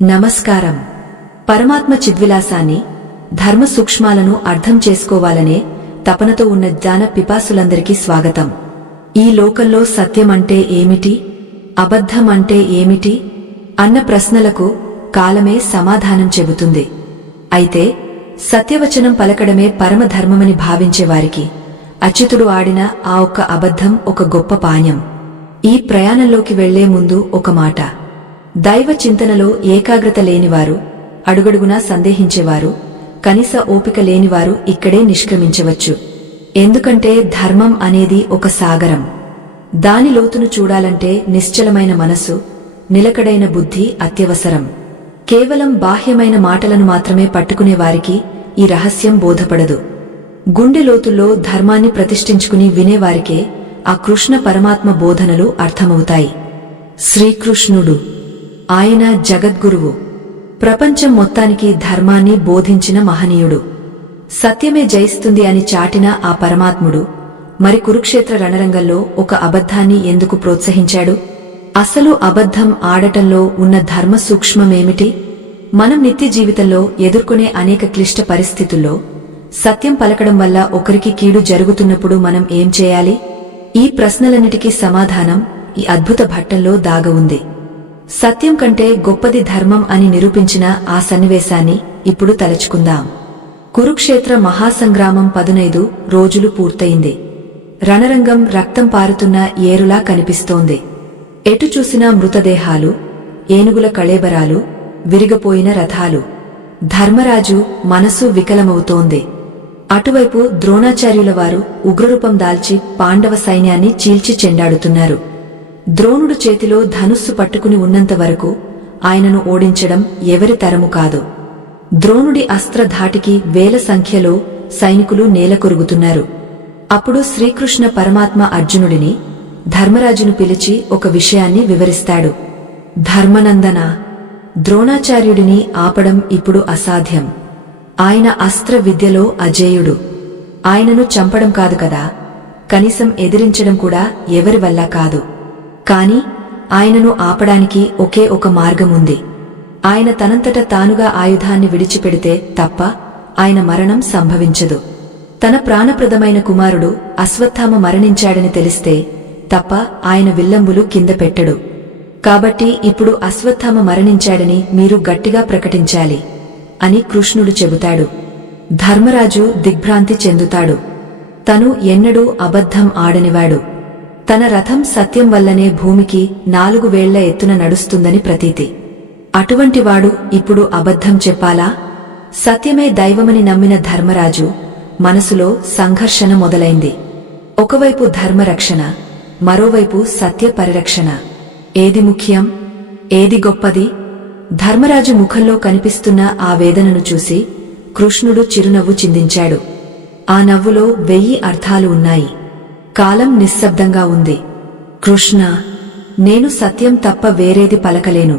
నమస్కారం. పరమాత్మ చిద్విలాసాన్ని, ధర్మ సూక్ష్మాలను అర్థం చేసుకోవాలనే తపనతో ఉన్న జ్ఞాన పిపాసులందరికీ స్వాగతం. ఈ లోకంలో సత్యం అంటే ఏమిటి, అబద్ధం అంటే ఏమిటి అన్న ప్రశ్నలకు కాలమే సమాధానం చెబుతుంది. అయితే సత్యవచనం పలకడమే పరమధర్మమని భావించేవారికి అచ్యుతుడు ఆడిన ఆ ఒక్క అబద్ధం ఒక గొప్ప పాణ్యం. ఈ ప్రయాణంలోకి వెళ్లే ముందు ఒక మాట. దైవ చింతనలో ఏకాగ్రత లేనివారు, అడుగడుగునా సందేహించేవారు, కనీస ఓపిక లేనివారు ఇక్కడే నిష్క్రమించవచ్చు. ఎందుకంటే ధర్మం అనేది ఒక సాగరం. దాని లోతును చూడాలంటే నిశ్చలమైన మనసు, నిలకడైన బుద్ధి అత్యవసరం. కేవలం బాహ్యమైన మాటలను మాత్రమే పట్టుకునేవారికి ఈ రహస్యం బోధపడదు. గుండె లోతుల్లో ధర్మాన్ని ప్రతిష్ఠించుకుని వినేవారికే ఆ కృష్ణ పరమాత్మ బోధనలు అర్థమవుతాయి. శ్రీకృష్ణుడు, ఆయన జగద్గురువు, ప్రపంచం మొత్తానికి ధర్మాన్ని బోధించిన మహనీయుడు. సత్యమే జయిస్తుంది అని చాటిన ఆ పరమాత్ముడు మరి కురుక్షేత్ర రణరంగంలో ఒక అబద్ధాన్ని ఎందుకు ప్రోత్సహించాడు? అసలు అబద్ధం ఆడటంలో ఉన్న ధర్మ సూక్ష్మమేమిటి? మనం నిత్య జీవితంలో ఎదుర్కొనే అనేక క్లిష్ట పరిస్థితుల్లో సత్యం పలకడం వల్ల ఒకరికి కీడు జరుగుతున్నప్పుడు మనం ఏం చేయాలి? ఈ ప్రశ్నలన్నిటికీ సమాధానం ఈ అద్భుత భట్టంలో దాగ ఉంది. సత్యం కంటే గొప్పది ధర్మం అని నిరూపించిన ఆ సన్నివేశాన్ని ఇప్పుడు తలచుకుందాం. కురుక్షేత్ర మహాసంగ్రామం 15 రోజులు పూర్తయింది. రణరంగం రక్తం పారుతున్న ఏరులా కనిపిస్తోంది. ఎటు చూసినా మృతదేహాలు, ఏనుగుల కళేబరాలు, విరిగపోయిన రథాలు. ధర్మరాజు మనసు వికలమవుతోంది. అటువైపు ద్రోణాచార్యుల వారు ఉగ్రరూపం దాల్చి పాండవ సైన్యాన్ని చీల్చి చెండాడుతున్నారు. ద్రోణుడు చేతిలో ధనుస్సు పట్టుకుని ఉన్నంతవరకు ఆయనను ఓడించడం ఎవరి తరము కాదు. ద్రోణుడి అస్త్రధాటికి వేల సంఖ్యలో సైనికులు నేలకొరుగుతున్నారు. అప్పుడు శ్రీకృష్ణ పరమాత్మ అర్జునుడిని, ధర్మరాజును పిలిచి ఒక విషయాన్ని వివరిస్తాడు. ధర్మనందన, ద్రోణాచార్యుడిని ఆపడం ఇప్పుడు అసాధ్యం. ఆయన అస్త్ర విద్యలో అజేయుడు. ఆయనను చంపడం కాదు కదా, కనీసం ఎదిరించడం కూడా ఎవరి వల్ల కాదు. కాని ఆయనను ఆపడానికి ఒకే ఒక మార్గముంది. ఆయన తనంతట తానుగా ఆయుధాన్ని విడిచిపెడితే తప్ప ఆయన మరణం సంభవించదు. తన ప్రాణప్రదమైన కుమారుడు అశ్వత్థామ మరణించాడని తెలిస్తే తప్ప ఆయన విల్లంబులు కింద పెట్టడు. కాబట్టి ఇప్పుడు అశ్వత్థామ మరణించాడని మీరు గట్టిగా ప్రకటించాలి అని కృష్ణుడు చెబుతాడు. ధర్మరాజు దిగ్భ్రాంతి చెందుతాడు. తను ఎన్నడూ అబద్ధం ఆడనివాడు. తన రథం సత్యం వల్లనే భూమికి 4 వేళ్ల ఎత్తున నడుస్తుందని ప్రతీతి. అటువంటివాడు ఇప్పుడు అబద్ధం చెప్పాలా? సత్యమే దైవమని నమ్మిన ధర్మరాజు మనసులో సంఘర్షణ మొదలైంది. ఒకవైపు ధర్మరక్షణ, మరోవైపు సత్య పరిరక్షణ. ఏది ముఖ్యం, ఏది గొప్పది? ధర్మరాజు ముఖంలో కనిపిస్తున్న ఆ వేదనను చూసి కృష్ణుడు చిరునవ్వు చిందించాడు. ఆ నవ్వులో 1000 అర్థాలు ఉన్నాయి. కాలం నిశ్శబ్దంగా ఉంది. కృష్ణ, నేను సత్యం తప్ప వేరేది పలకలేను.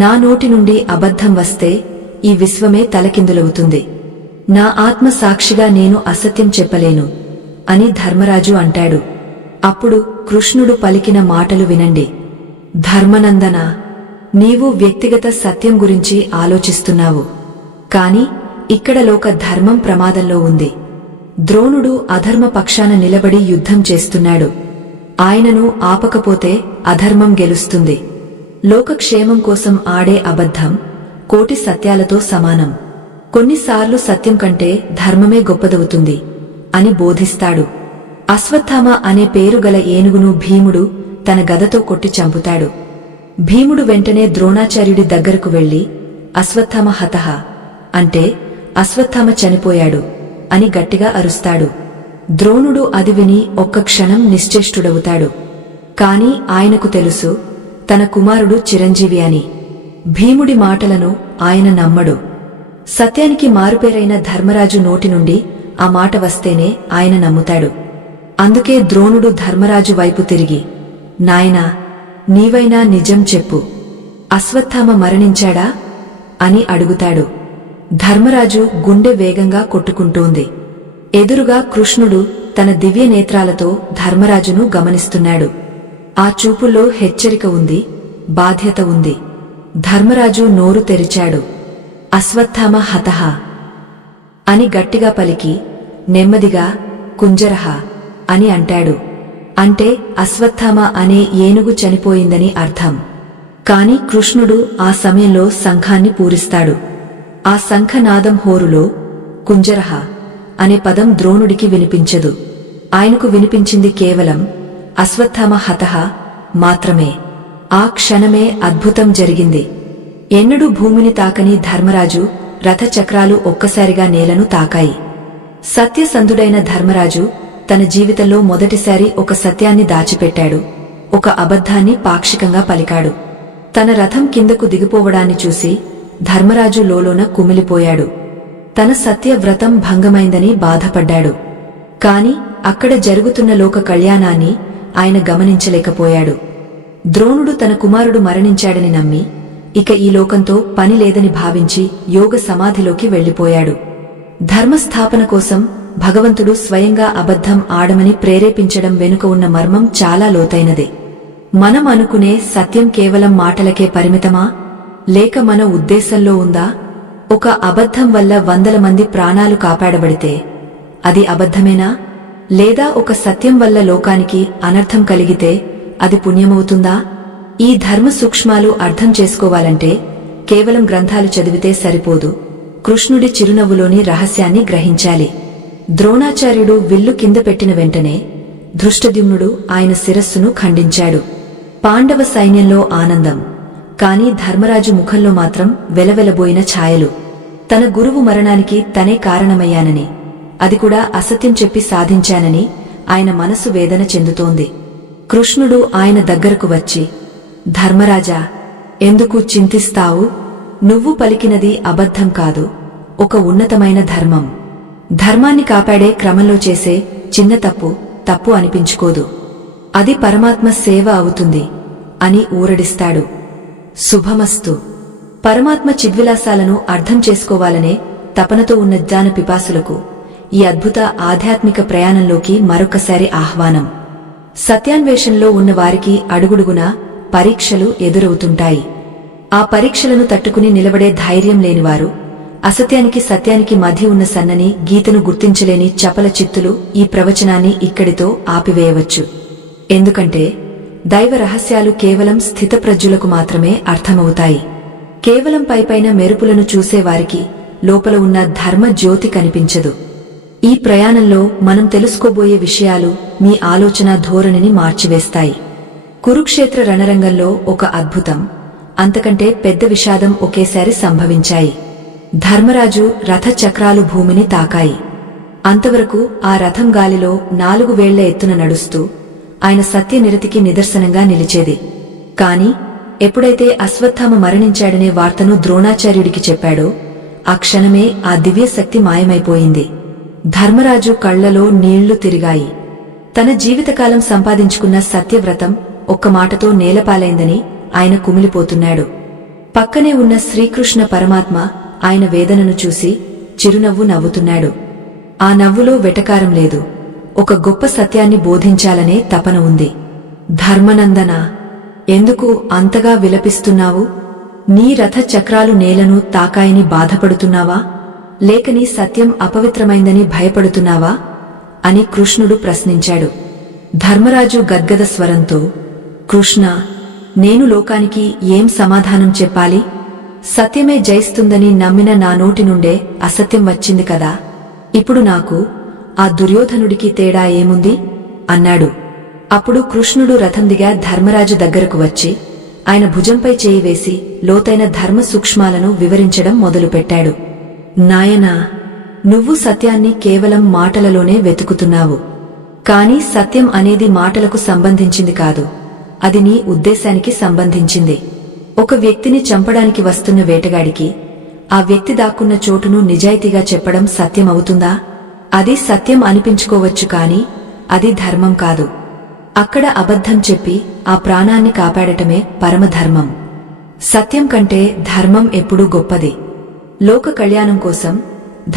నా నోటి నుండి అబద్ధం వస్తే ఈ విశ్వమే తలకిందులవుతుంది. నా ఆత్మ సాక్షిగా నేను అసత్యం చెప్పలేను అని ధర్మరాజు అంటాడు. అప్పుడు కృష్ణుడు పలికిన మాటలు వినండి. ధర్మనందన, నీవు వ్యక్తిగత సత్యం గురించి ఆలోచిస్తున్నావు. కాని ఇక్కడ లోక ధర్మం ప్రమాదంలో ఉంది. ద్రోణుడు అధర్మ పక్షాన నిలబడి యుద్ధం చేస్తున్నాడు. ఆయనను ఆపకపోతే అధర్మం గెలుస్తుంది. లోకక్షేమం కోసం ఆడే అబద్ధం కోటి సత్యాలతో సమానం. కొన్నిసార్లు సత్యం కంటే ధర్మమే గొప్పదవుతుంది అని బోధిస్తాడు. అశ్వత్థామ అనే పేరు గల ఏనుగును భీముడు తన గదతో కొట్టి చంపుతాడు. భీముడు వెంటనే ద్రోణాచార్యుడి దగ్గరకు వెళ్లి అశ్వత్థామ హతః అంటే అశ్వత్థామ చనిపోయాడు అని గట్టిగా అరుస్తాడు. ద్రోణుడు అది విని ఒక్క క్షణం నిశ్చేష్టుడవుతాడు. కాని ఆయనకు తెలుసు తన కుమారుడు చిరంజీవి అని. భీముడి మాటలను ఆయన నమ్మడు. సత్యానికి మారుపేరైన ధర్మరాజు నోటి నుండి ఆ మాట వస్తేనే ఆయన నమ్ముతాడు. అందుకే ద్రోణుడు ధర్మరాజు వైపు తిరిగి, నాయనా, నీవైనా నిజం చెప్పు, అశ్వత్థామ మరణించాడా అని అడుగుతాడు. ధర్మరాజు గుండె వేగంగా కొట్టుకుంటోంది. ఎదురుగా కృష్ణుడు తన దివ్య నేత్రాలతో ధర్మరాజును గమనిస్తున్నాడు. ఆ చూపుల్లో హెచ్చరిక ఉంది, బాధ్యత ఉంది. ధర్మరాజు నోరు తెరిచాడు. అశ్వత్థామ హతః అని గట్టిగా పలికి నెమ్మదిగా కుంజరః అని అంటాడు. అంటే అశ్వత్థామ అనే ఏనుగు చనిపోయిందని అర్థం. కాని కృష్ణుడు ఆ సమయంలో శంఖాన్ని పూరిస్తాడు. ఆ శంఖనాదం హోరులో కుంజరః అనే పదం ద్రోణుడికి వినిపించదు. ఆయనకు వినిపించింది కేవలం అశ్వత్థామ హతః మాత్రమే. ఆ క్షణమే అద్భుతం జరిగింది. ఎన్నడూ భూమిని తాకని ధర్మరాజు రథచక్రాలు ఒక్కసారిగా నేలను తాకాయి. సత్యసంధుడైన ధర్మరాజు తన జీవితంలో మొదటిసారి ఒక సత్యాన్ని దాచిపెట్టాడు. ఒక అబద్ధాన్ని పాక్షికంగా పలికాడు. తన రథం కిందకు దిగిపోవడాన్ని చూసి ధర్మరాజు లోలోన కుమిలిపోయాడు. తన సత్యవ్రతం భంగమైందని బాధపడ్డాడు. కాని అక్కడ జరుగుతున్న లోక కళ్యాణాన్ని ఆయన గమనించలేకపోయాడు. ద్రోణుడు తన కుమారుడు మరణించాడని నమ్మి ఇక ఈ లోకంతో పని లేదని భావించి యోగ సమాధిలోకి వెళ్లిపోయాడు. ధర్మస్థాపన కోసం భగవంతుడు స్వయంగా అబద్ధం ఆడమని ప్రేరేపించడం వెనుక ఉన్న మర్మం చాలా లోతైనదే. మనం అనుకునే సత్యం కేవలం మాటలకే పరిమితమా, లేక మన ఉద్దేశంలో ఉందా? ఒక అబద్ధం వల్ల వందల మంది ప్రాణాలు కాపాడబడితే అది అబద్ధమేనా? లేదా ఒక సత్యం వల్ల లోకానికి అనర్థం కలిగితే అది పుణ్యమవుతుందా? ఈ ధర్మ సూక్ష్మాలు అర్థం చేసుకోవాలంటే కేవలం గ్రంథాలు చదివితే సరిపోదు. కృష్ణుడి చిరునవ్వులోని రహస్యాన్ని గ్రహించాలి. ద్రోణాచార్యుడు విల్లు కింద పెట్టిన వెంటనే ధృష్టద్యుమ్నుడు ఆయన శిరస్సును ఖండించాడు. పాండవ సైన్యంలో ఆనందం, కాని ధర్మరాజు ముఖంలో మాత్రం వెలవెలబోయిన ఛాయలు. తన గురువు మరణానికి తనే కారణమయ్యానని, అది కూడా అసత్యం చెప్పి సాధించానని ఆయన మనసు వేదన చెందుతోంది. కృష్ణుడు ఆయన దగ్గరకు వచ్చి, ధర్మరాజా, ఎందుకు చింతిస్తావు? నువ్వు పలికినది అబద్ధం కాదు, ఒక ఉన్నతమైన ధర్మం. ధర్మాన్ని కాపాడే క్రమంలో చేసే చిన్న తప్పు అనిపించుకోదు. అది పరమాత్మ సేవ అవుతుంది అని ఊరడిస్తాడు. శుభమస్తు. పరమాత్మ చిద్విలాసాలను అర్థం చేసుకోవాలనే తపనతో ఉన్న జ్ఞాన పిపాసులకు ఈ అద్భుత ఆధ్యాత్మిక ప్రయాణంలోకి మరొకసారి ఆహ్వానం. సత్యాన్వేషణలో ఉన్న వారికి అడుగుడుగునా పరీక్షలు ఎదురవుతుంటాయి. ఆ పరీక్షలను తట్టుకుని నిలబడే ధైర్యం లేనివారు, అసత్యానికి సత్యానికి మధ్య ఉన్న సన్నని గీతను గుర్తించలేని చపల చిత్తులు ఈ ప్రవచనాన్ని ఇక్కడితో ఆపివేయవచ్చు. ఎందుకంటే దైవ రహస్యాలు కేవలం స్థితప్రజ్ఞులకు మాత్రమే అర్థమవుతాయి. కేవలం పైపైన మెరుపులను చూసేవారికి లోపల ఉన్న ధర్మ జ్యోతి కనిపించదు. ఈ ప్రయాణంలో మనం తెలుసుకోబోయే విషయాలు మీ ఆలోచన ధోరణిని మార్చివేస్తాయి. కురుక్షేత్ర రణరంగంలో ఒక అద్భుతం, అంతకంటే పెద్ద విషాదం ఒకేసారి సంభవించాయి. ధర్మరాజు రథ చక్రాలు భూమిని తాకాయి. అంతవరకు ఆ రథం గాలిలో 4 వేళ్ల ఎత్తున నడుస్తూ ఆయన సత్యనిరతికి నిదర్శనంగా నిలిచేది. కాని ఎప్పుడైతే అశ్వత్థామ మరణించాడనే వార్తను ద్రోణాచార్యుడికి చెప్పాడో ఆ క్షణమే ఆ దివ్యశక్తి మాయమైపోయింది. ధర్మరాజు కళ్లలో నీళ్లు తిరిగాయి. తన జీవితకాలం సంపాదించుకున్న సత్యవ్రతం ఒక్క మాటతో నేలపాలైందని ఆయన కుమిలిపోతున్నాడు. పక్కనే ఉన్న శ్రీకృష్ణ పరమాత్మ ఆయన వేదనను చూసి చిరునవ్వు నవ్వుతున్నాడు. ఆ నవ్వులో వెటకారం లేదు, ఒక గొప్ప సత్యాన్ని బోధించాలనే తపన ఉంది. ధర్మనందన, ఎందుకు అంతగా విలపిస్తున్నావు? నీ రథ చక్రాలు నేలను తాకాయని బాధపడుతున్నావా, లేక నీ సత్యం అపవిత్రమైందని భయపడుతున్నావా అని కృష్ణుడు ప్రశ్నించాడు. ధర్మరాజు గద్గద స్వరంతో, కృష్ణ, నేను లోకానికి ఏం సమాధానం చెప్పాలి? సత్యమే జయిస్తుందని నమ్మిన నా నోటి నుండే అసత్యం వచ్చింది కదా, ఇప్పుడు నాకు ఆ దుర్యోధనుడికి తేడా ఏముంది అన్నాడు. అప్పుడు కృష్ణుడు రథం దిగా ధర్మరాజు దగ్గరకు వచ్చి ఆయన భుజంపై చేయి వేసి లోతైన ధర్మ సూక్ష్మాలను వివరించడం మొదలుపెట్టాడు. నాయనా, నువ్వు సత్యాన్ని కేవలం మాటలలోనే వెతుకుతున్నావు. కాని సత్యం అనేది మాటలకు సంబంధించింది కాదు, అది నీ ఉద్దేశానికి సంబంధించింది. ఒక వ్యక్తిని చంపడానికి వస్తున్న వేటగాడికి ఆ వ్యక్తి దాక్కున్న చోటును నిజాయితీగా చెప్పడం సత్యం అవుతుందా? అది సత్యం అనిపించుకోవచ్చు, కాని అది ధర్మం కాదు. అక్కడ అబద్ధం చెప్పి ఆ ప్రాణాన్ని కాపాడటమే పరమధర్మం. సత్యం కంటే ధర్మం ఎప్పుడూ గొప్పది. లోక కళ్యాణం కోసం,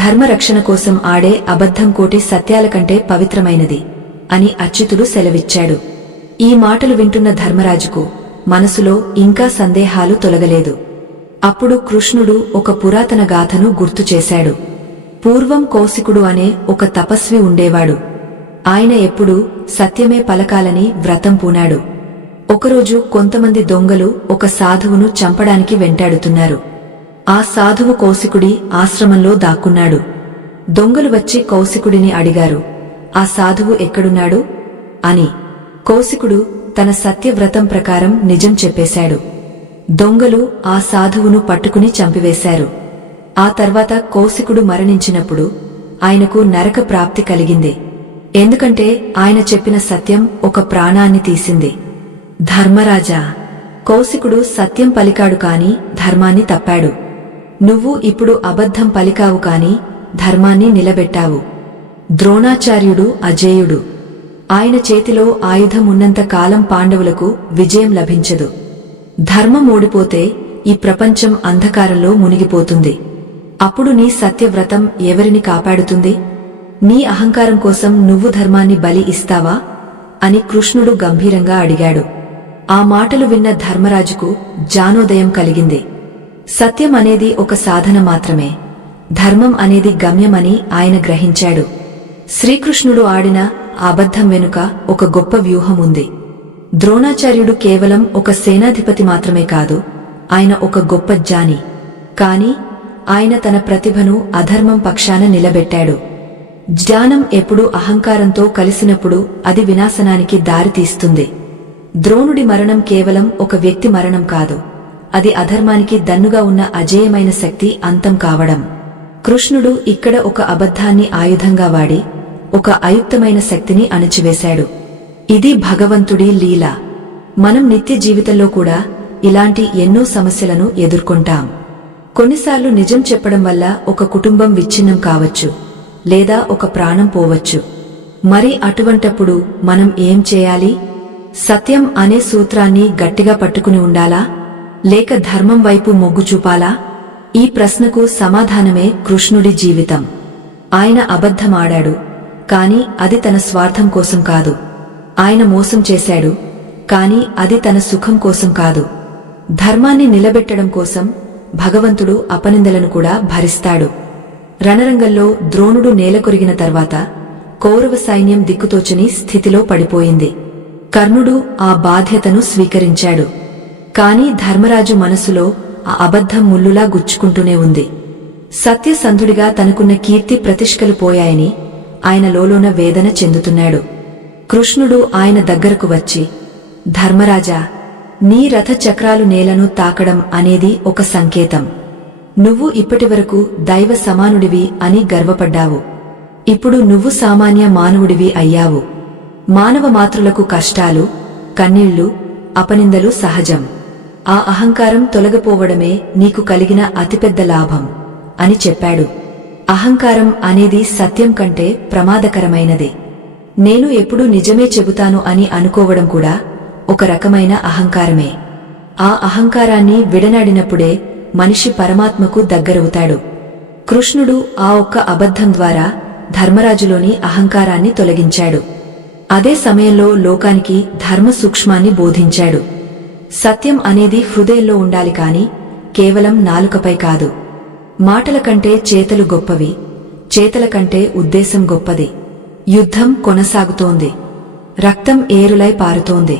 ధర్మరక్షణ కోసం ఆడే అబద్ధం కోటి సత్యాల కంటే పవిత్రమైనది అని అచ్యుతుడు సెలవిచ్చాడు. ఈ మాటలు వింటున్న ధర్మరాజుకు మనసులో ఇంకా సందేహాలు తొలగలేదు. అప్పుడు కృష్ణుడు ఒక పురాతన గాథను గుర్తుచేశాడు. పూర్వం కౌశికుడు అనే ఒక తపస్వి ఉండేవాడు. ఆయన ఎప్పుడూ సత్యమే పలకాలని వ్రతం పూనాడు. ఒకరోజు కొంతమంది దొంగలు ఒక సాధువును చంపడానికి వెంటాడుతున్నారు. ఆ సాధువు కౌశికుడి ఆశ్రమంలో దాక్కున్నాడు. దొంగలు వచ్చి కౌశికుడిని అడిగారు, ఆ సాధువు ఎక్కడున్నాడు అని. కౌశికుడు తన సత్యవ్రతం ప్రకారం నిజం చెప్పేశాడు. దొంగలు ఆ సాధువును పట్టుకుని చంపివేశారు. ఆ తర్వాత కౌశికుడు మరణించినప్పుడు ఆయనకు నరక ప్రాప్తి కలిగింది. ఎందుకంటే ఆయన చెప్పిన సత్యం ఒక ప్రాణాన్ని తీసింది. ధర్మరాజా, కౌశికుడు సత్యం పలికాడు కాని ధర్మాన్ని తప్పాడు. నువ్వు ఇప్పుడు అబద్ధం పలికావు కాని ధర్మాన్ని నిలబెట్టావు. ద్రోణాచార్యుడు అజేయుడు. ఆయన చేతిలో ఆయుధం ఉన్నంత కాలం పాండవులకు విజయం లభించదు. ధర్మం ఓడిపోతే ఈ ప్రపంచం అంధకారంలో మునిగిపోతుంది. అప్పుడు నీ సత్యవ్రతం ఎవరిని కాపాడుతుంది? నీ అహంకారం కోసం నువ్వు ధర్మాన్ని బలి ఇస్తావా అని కృష్ణుడు గంభీరంగా అడిగాడు. ఆ మాటలు విన్న ధర్మరాజుకు జ్ఞానోదయం కలిగింది. సత్యం అనేది ఒక సాధన మాత్రమే, ధర్మం అనేది గమ్యమని ఆయన గ్రహించాడు. శ్రీకృష్ణుడు ఆడిన ఆ అబద్ధం వెనుక ఒక గొప్ప వ్యూహం ఉంది. ద్రోణాచార్యుడు కేవలం ఒక సేనాధిపతి మాత్రమే కాదు, ఆయన ఒక గొప్ప జ్ఞాని. కాని ఆయన తన ప్రతిభను అధర్మం పక్షాన నిలబెట్టాడు. జ్ఞానం ఎప్పుడూ అహంకారంతో కలిసినప్పుడు అది వినాశనానికి దారితీస్తుంది. ద్రోణుడి మరణం కేవలం ఒక వ్యక్తి మరణం కాదు, అది అధర్మానికి దన్నుగా ఉన్న అజేయమైన శక్తి అంతం కావడం. కృష్ణుడు ఇక్కడ ఒక అబద్ధాన్ని ఆయుధంగా వాడి ఒక అయుక్తమైన శక్తిని అణచివేశాడు. ఇది భగవంతుడి లీల. మనం నిత్య జీవితంలో కూడా ఇలాంటి ఎన్నో సమస్యలను ఎదుర్కొంటాం. కొన్నిసార్లు నిజం చెప్పడం వల్ల ఒక కుటుంబం విచ్ఛిన్నం కావచ్చు, లేదా ఒక ప్రాణం పోవచ్చు. మరి అటువంటప్పుడు మనం ఏం చేయాలి? సత్యం అనే సూత్రాన్ని గట్టిగా పట్టుకుని ఉండాలా, లేక ధర్మం వైపు మొగ్గు చూపాలా? ఈ ప్రశ్నకు సమాధానమే కృష్ణుడి జీవితం. ఆయన అబద్ధమాడాడు, కాని అది తన స్వార్థం కోసం కాదు. ఆయన మోసం చేశాడు, కాని అది తన సుఖం కోసం కాదు. ధర్మాన్ని నిలబెట్టడం కోసం భగవంతుడు అపనిందలను కూడా భరిస్తాడు. రణరంగంలో ద్రోణుడు నేలకొరిగిన తర్వాత కౌరవ సైన్యం దిక్కుతోచని స్థితిలో పడిపోయింది. కర్ణుడు ఆ బాధ్యతను స్వీకరించాడు. కాని ధర్మరాజు మనసులో ఆ అబద్ధం ముల్లులా గుచ్చుకుంటూనే ఉంది. సత్యసంధుడిగా తనకున్న కీర్తి ప్రతిష్ఠలు పోయాయని ఆయన లోలోన వేదన చెందుతున్నాడు. కృష్ణుడు ఆయన దగ్గరకు వచ్చి, ధర్మరాజా, నీ రథ చక్రాలు నేలను తాకడం అనేది ఒక సంకేతం. నువ్వు ఇప్పటివరకు దైవ సమానుడివి అని గర్వపడ్డావు. ఇప్పుడు నువ్వు సామాన్య మానవుడివి అయ్యావు. మానవ మాతృలకు కష్టాలు, కన్నీళ్లు, అపనిందలు సహజం. ఆ అహంకారం తొలగిపోవడమే నీకు కలిగిన అతిపెద్ద లాభం అని చెప్పాడు. అహంకారం అనేది సత్యం కంటే ప్రమాదకరమైనది. నేను ఎప్పుడూ నిజమే చెబుతాను అని అనుకోవడం కూడా ఒక రకమైన అహంకారమే. ఆ అహంకారాన్ని విడనాడినప్పుడే మనిషి పరమాత్మకు దగ్గరవుతాడు. కృష్ణుడు ఆ ఒక్క అబద్ధం ద్వారా ధర్మరాజులోని అహంకారాన్ని తొలగించాడు. అదే సమయంలో లోకానికి ధర్మ సూక్ష్మాన్ని బోధించాడు. సత్యం అనేది హృదయంలో ఉండాలి కాని కేవలం నాలుకపై కాదు. మాటల కంటే చేతలు గొప్పవి, చేతల కంటే ఉద్దేశం గొప్పది. యుద్ధం కొనసాగుతోంది. రక్తం ఏరులై పారుతోంది.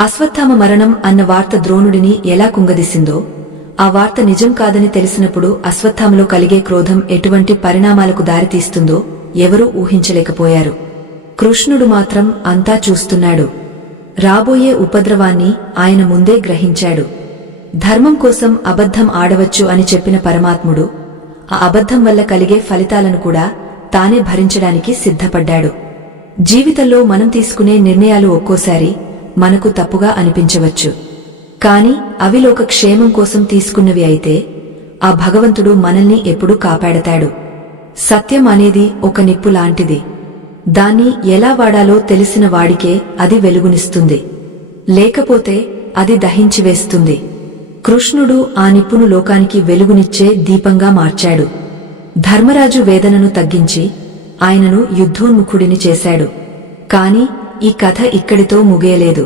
అశ్వత్థామ మరణం అన్న వార్త ద్రోణుడిని ఎలా కుంగదీసిందో, ఆ వార్త నిజం కాదని తెలిసినప్పుడు అశ్వత్థామలో కలిగే క్రోధం ఎటువంటి పరిణామాలకు దారితీస్తుందో ఎవరూ ఊహించలేకపోయారు. కృష్ణుడు మాత్రం అంతా చూస్తున్నాడు. రాబోయే ఉపద్రవాన్ని ఆయన ముందే గ్రహించాడు. ధర్మం కోసం అబద్ధం ఆడవచ్చు అని చెప్పిన పరమాత్ముడు ఆ అబద్ధం వల్ల కలిగే ఫలితాలను కూడా తానే భరించడానికి సిద్ధపడ్డాడు. జీవితంలో మనం తీసుకునే నిర్ణయాలు ఒక్కోసారి మనకు తప్పుగా అనిపించవచ్చు. కాని అవి లోక క్షేమం కోసం తీసుకున్నవి అయితే ఆ భగవంతుడు మనల్ని ఎప్పుడూ కాపాడతాడు. సత్యం అనేది ఒక నిప్పు లాంటిది. దాన్ని ఎలా వాడాలో తెలిసిన వాడికే అది వెలుగునిస్తుంది, లేకపోతే అది దహించివేస్తుంది. కృష్ణుడు ఆ నిప్పును లోకానికి వెలుగునిచ్చే దీపంగా మార్చాడు. ధర్మరాజు వేదనను తగ్గించి ఆయనను యుద్ధోన్ముఖుడిని చేశాడు. కాని ఈ కథ ఇక్కడితో ముగియలేదు.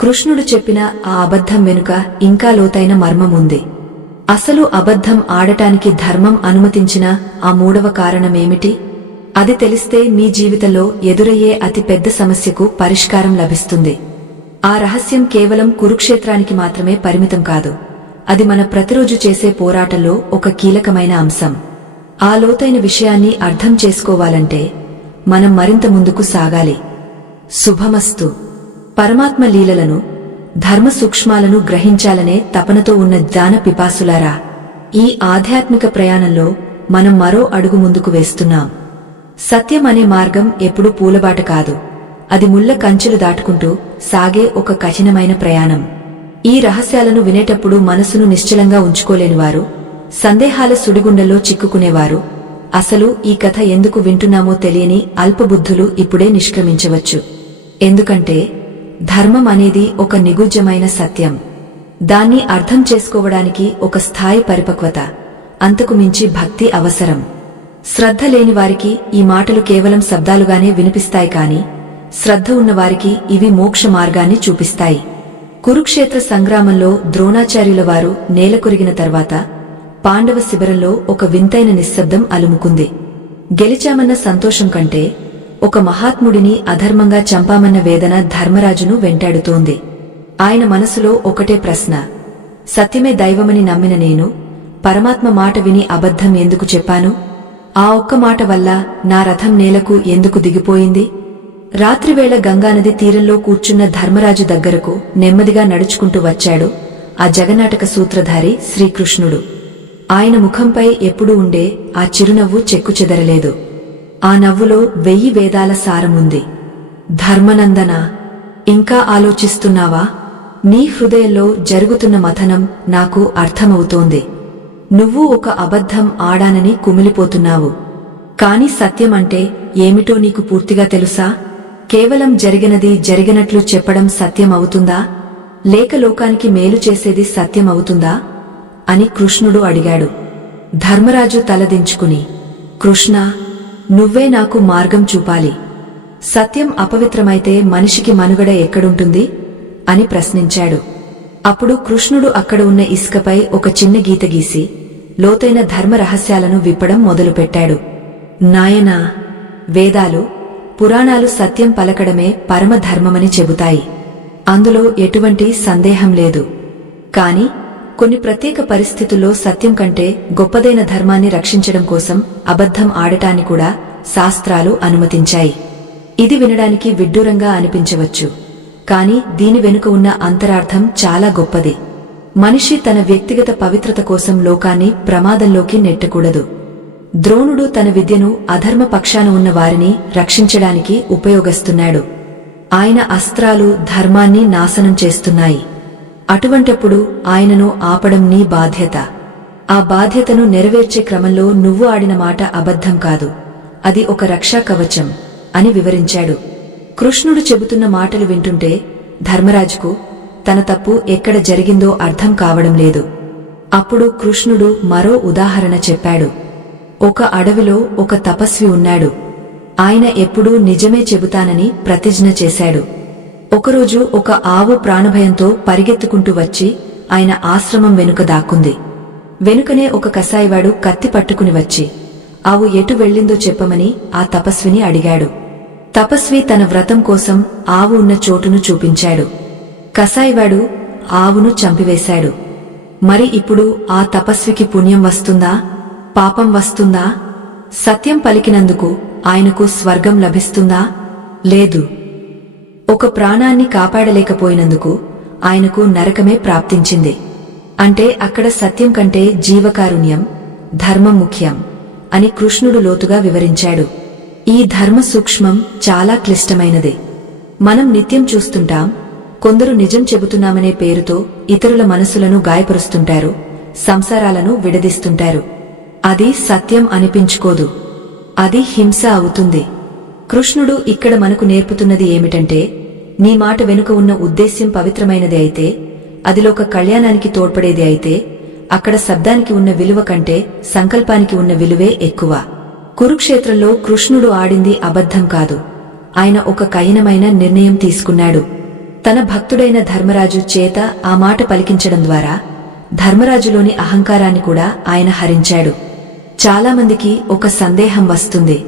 కృష్ణుడు చెప్పిన ఆ అబద్ధం వెనుక ఇంకా లోతైన మర్మముంది. అసలు అబద్ధం ఆడటానికి ధర్మం అనుమతించిన ఆ మూడవ కారణమేమిటి? అది తెలిస్తే మీ జీవితంలో ఎదురయ్యే అతి పెద్ద సమస్యకు పరిష్కారం లభిస్తుంది. ఆ రహస్యం కేవలం కురుక్షేత్రానికి మాత్రమే పరిమితం కాదు. అది మన ప్రతిరోజు చేసే పోరాటంలో ఒక కీలకమైన అంశం. ఆ లోతైన విషయాన్ని అర్థం చేసుకోవాలంటే మనం మరింత ముందుకు సాగాలి. శుభమస్తు. పరమాత్మ లీలలను, ధర్మ సూక్ష్మాలను గ్రహించాలనే తపనతో ఉన్న జ్ఞాన పిపాసులారా, ఈ ఆధ్యాత్మిక ప్రయాణంలో మనం మరో అడుగు ముందుకు వేస్తున్నాం. సత్యం అనే మార్గం ఎప్పుడూ పూలబాట కాదు. అది ముళ్ళ కంచెలు దాటుకుంటూ సాగే ఒక కఠినమైన ప్రయాణం. ఈ రహస్యాలను వినేటప్పుడు మనసును నిశ్చలంగా ఉంచుకోలేనివారు, సందేహాల సుడిగుండల్లో చిక్కుకునేవారు, అసలు ఈ కథ ఎందుకు వింటున్నామో తెలియని అల్పబుద్ధులు ఇప్పుడే నిష్క్రమించవచ్చు. ఎందుకంటే ధర్మం అనేది ఒక నిగూఢమైన సత్యం. దాన్ని అర్థం చేసుకోవడానికి ఒక స్థాయి పరిపక్వత, అంతకు మించి భక్తి అవసరం. శ్రద్ధ లేని వారికి ఈ మాటలు కేవలం శబ్దాలుగానే వినిపిస్తాయి, కాని శ్రద్ధ ఉన్నవారికి ఇవి మోక్ష మార్గాన్ని చూపిస్తాయి. కురుక్షేత్ర సంగ్రామంలో ద్రోణాచార్యుల వారు నేలకొరిగిన తర్వాత పాండవ శిబిరంలో ఒక వింతైన నిశ్శబ్దం అలుముకుంది. గెలిచామన్న సంతోషం కంటే ఒక మహాత్ముడిని అధర్మంగా చంపామన్న వేదన ధర్మరాజును వెంటాడుతోంది. ఆయన మనసులో ఒకటే ప్రశ్న: సత్యమే దైవమని నమ్మిన నేను పరమాత్మ మాట విని అబద్ధం ఎందుకు చెప్పాను? ఆ ఒక్క మాట వల్ల నా రథం నేలకు ఎందుకు దిగిపోయింది? రాత్రివేళ గంగానది తీరంలో కూర్చున్న ధర్మరాజు దగ్గరకు నెమ్మదిగా నడుచుకుంటూ వచ్చాడు ఆ జగన్నాటక సూత్రధారి శ్రీకృష్ణుడు. ఆయన ముఖంపై ఎప్పుడూ ఉండే ఆ చిరునవ్వు చెక్కుచెదరలేదు. ఆ నవ్వులో 1000 వేదాల సారముంది. ధర్మనందన, ఇంకా ఆలోచిస్తున్నావా? నీ హృదయంలో జరుగుతున్న మథనం నాకు అర్థమవుతోంది. నువ్వు ఒక అబద్ధం ఆడానని కుమిలిపోతున్నావు. కాని సత్యమంటే ఏమిటో నీకు పూర్తిగా తెలుసా? కేవలం జరిగినది జరిగినట్లు చెప్పడం సత్యం అవుతుందా, లేక లోకానికి మేలు చేసేది సత్యం అవుతుందా అని కృష్ణుడు అడిగాడు. ధర్మరాజు తలదించుకుని, కృష్ణా, నువ్వే నాకు మార్గం చూపాలి. సత్యం అపవిత్రమైతే మనిషికి మనుగడ ఎక్కడుంటుంది అని ప్రశ్నించాడు. అప్పుడు కృష్ణుడు అక్కడ ఉన్న ఇసుకపై ఒక చిన్న గీత గీసి లోతైన ధర్మ రహస్యాలను విప్పడం మొదలుపెట్టాడు. నాయనా, వేదాలు, పురాణాలు సత్యం పలకడమే పరమధర్మమని చెబుతాయి. అందులో ఎటువంటి సందేహం లేదు. కాని కొన్ని ప్రత్యేక పరిస్థితుల్లో సత్యం కంటే గొప్పదైన ధర్మాన్ని రక్షించడం కోసం అబద్ధం ఆడటాన్ని కూడా శాస్త్రాలు అనుమతించాయి. ఇది వినడానికి విడ్డూరంగా అనిపించవచ్చు, కాని దీని వెనుక ఉన్న అంతరార్థం చాలా గొప్పది. మనిషి తన వ్యక్తిగత పవిత్రత కోసం లోకాన్ని ప్రమాదంలోకి నెట్టకూడదు. ద్రోణుడు తన విద్యను అధర్మ పక్షాన ఉన్న వారిని రక్షించడానికి ఉపయోగిస్తున్నాడు. ఆయన అస్త్రాలు ధర్మాన్ని నాశనం చేస్తున్నాయి. అటువంటప్పుడు ఆయనను ఆపడం నీ బాధ్యత. ఆ బాధ్యతను నెరవేర్చే క్రమంలో నువ్వు ఆడిన మాట అబద్ధం కాదు, అది ఒక రక్షా కవచం అని వివరించాడు. కృష్ణుడు చెబుతున్న మాటలు వింటుంటే ధర్మరాజుకు తన తప్పు ఎక్కడ జరిగిందో అర్థం కావడం లేదు. అప్పుడు కృష్ణుడు మరో ఉదాహరణ చెప్పాడు. ఒక అడవిలో ఒక తపస్వి ఉన్నాడు. ఆయన ఎప్పుడూ నిజమే చెబుతానని ప్రతిజ్ఞ చేశాడు. ఒకరోజు ఒక ఆవు ప్రాణభయంతో పరిగెత్తుకుంటూ వచ్చి ఆయన ఆశ్రమం వెనుక దాక్కుంది. వెనుకనే ఒక కసాయివాడు కత్తి పట్టుకుని వచ్చి ఆవు ఎటు వెళ్ళిందో చెప్పమని ఆ తపస్విని అడిగాడు. తపస్వి తన వ్రతం కోసం ఆవు ఉన్న చోటును చూపించాడు. కసాయివాడు ఆవును చంపివేశాడు. మరి ఇప్పుడు ఆ తపస్వికి పుణ్యం వస్తుందా, పాపం వస్తుందా? సత్యం పలికినందుకు ఆయనకు స్వర్గం లభిస్తుందా? లేదు. ఒక ప్రాణాన్ని కాపాడలేకపోయినందుకు ఆయనకు నరకమే ప్రాప్తించింది. అంటే అక్కడ సత్యం కంటే జీవకారుణ్యం, ధర్మం ముఖ్యం అని కృష్ణుడు లోతుగా వివరించాడు. ఈ ధర్మ సూక్ష్మం చాలా క్లిష్టమైనది. మనం నిత్యం చూస్తుంటాం, కొందరు నిజం చెబుతున్నామనే పేరుతో ఇతరుల మనసులను గాయపరుస్తుంటారు, సంసారాలను విడదీస్తుంటారు. అది సత్యం అనిపించుకోదు, అది హింస అవుతుంది. కృష్ణుడు ఇక్కడ మనకు నేర్పుతున్నది ఏమిటంటే, నీ మాట వెనుక ఉన్న ఉద్దేశ్యం పవిత్రమైనది అయితే, అదిలోక కళ్యాణానికి తోడ్పడేది అయితే, అక్కడ శబ్దానికి ఉన్న విలువ కంటే సంకల్పానికి ఉన్న విలువే ఎక్కువ. కురుక్షేత్రంలో కృష్ణుడు ఆడింది అబద్ధం కాదు, ఆయన ఒక కఠినమైన నిర్ణయం తీసుకున్నాడు. తన భక్తుడైన ధర్మరాజు చేత ఆ మాట పలికించడం ద్వారా ధర్మరాజులోని అహంకారాన్ని కూడా ఆయన హరించాడు. చాలామందికి ఒక సందేహం వస్తుంది,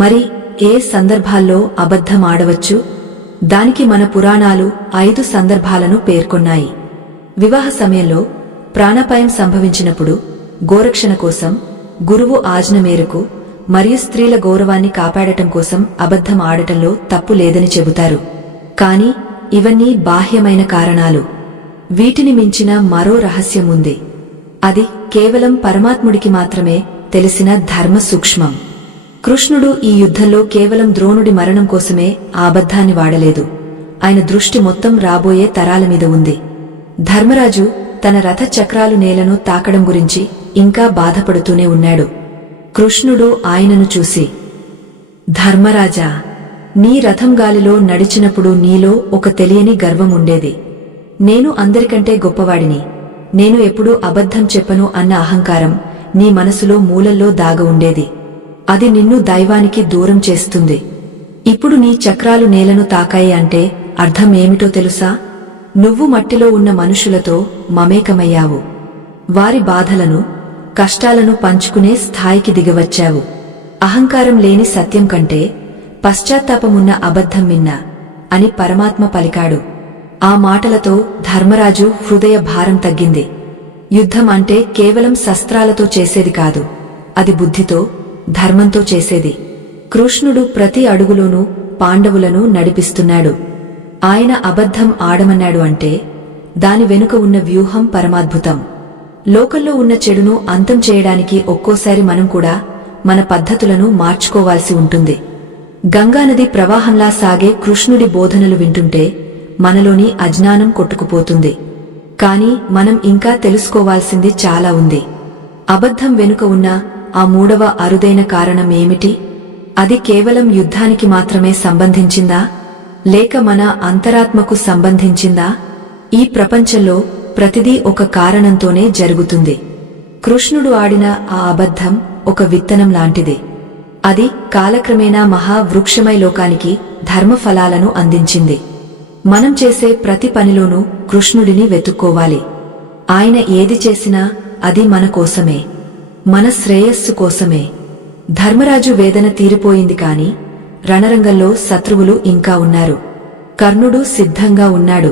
మరి ఏ సందర్భాల్లో అబద్ధం ఆడవచ్చు? దానికి మన పురాణాలు 5 సందర్భాలను పేర్కొన్నాయి. వివాహ సమయంలో ప్రాణాపాయం సంభవించినప్పుడు, గోరక్షణ కోసం, గురువు ఆజ్ఞ మేరకు మరియు స్త్రీల గౌరవాన్ని కాపాడటం కోసం అబద్ధం ఆడటంలో తప్పు లేదని చెబుతారు. కాని ఇవన్నీ బాహ్యమైన కారణాలు. వీటిని మించిన మరో రహస్యముంది. అది కేవలం పరమాత్ముడికి మాత్రమే తెలిసిన ధర్మ సూక్ష్మం. కృష్ణుడు ఈ యుద్ధంలో కేవలం ద్రోణుడి మరణం కోసమే ఆ అబద్ధాన్ని వాడలేదు. ఆయన దృష్టి మొత్తం రాబోయే తరాల మీద ఉంది. ధర్మరాజు తన రథ చక్రాలు నేలను తాకడం గురించి ఇంకా బాధపడుతూనే ఉన్నాడు. కృష్ణుడు ఆయనను చూసి, ధర్మరాజా, నీ రథం గాలిలో నడిచినప్పుడు నీలో ఒక తెలియని గర్వం ఉండేది. నేను అందరికంటే గొప్పవాడిని, నేను ఎప్పుడూ అబద్ధం చెప్పను అన్న అహంకారం నీ మనసులో మూలల్లో దాగ ఉండేది. అది నిన్ను దైవానికి దూరం చేస్తుంది. ఇప్పుడు నీ చక్రాలు నేలను తాకాయి అంటే అర్థం ఏమిటో తెలుసా? నువ్వు మట్టిలో ఉన్న మనుషులతో మమేకమయ్యావు. వారి బాధలను, కష్టాలను పంచుకునే స్థాయికి దిగవచ్చావు. అహంకారం లేని సత్యం కంటే పశ్చాత్తాపమున్న అబద్ధం మిన్నా అని పరమాత్మ పలికాడు. ఆ మాటలతో ధర్మరాజు హృదయ భారం తగ్గింది. యుద్ధం అంటే కేవలం శస్త్రాలతో చేసేది కాదు, అది బుద్ధితో, ధర్మంతో చేసేది. కృష్ణుడు ప్రతి అడుగులోనూ పాండవులను నడిపిస్తున్నాడు. ఆయన అబద్ధం ఆడమన్నాడు అంటే దాని వెనుక ఉన్న వ్యూహం పరమాద్భుతం. లోకంలో ఉన్న చెడును అంతం చేయడానికి ఒక్కోసారి మనం కూడా మన పద్ధతులను మార్చుకోవాల్సి ఉంటుంది. గంగానది ప్రవాహంలా సాగే కృష్ణుడి బోధనలు వింటుంటే మనలోని అజ్ఞానం కొట్టుకుపోతుంది. కాని మనం ఇంకా తెలుసుకోవాల్సింది చాలా ఉంది. అబద్ధం వెనుక ఉన్న ఆ 3వ అరుదైన కారణం ఏమిటి? అది కేవలం యుద్ధానికి మాత్రమే సంబంధించిందా, లేక మన అంతరాత్మకు సంబంధించిందా? ఈ ప్రపంచంలో ప్రతిదీ ఒక కారణంతోనే జరుగుతుంది. కృష్ణుడు ఆడిన ఆ అబద్ధం ఒక విత్తనం లాంటిది. అది కాలక్రమేణా మహావృక్షమై లోకానికి ధర్మఫలాలను అందించింది. మనం చేసే ప్రతి పనిలోనూ కృష్ణుడిని వెతుక్కోవాలి. ఆయన ఏది చేసినా అది మన కోసమే, మన శ్రేయస్సు కోసమే. ధర్మరాజు వేదన తీరిపోయింది కాని రణరంగంలో శత్రువులు ఇంకా ఉన్నారు. కర్ణుడు సిద్ధంగా ఉన్నాడు,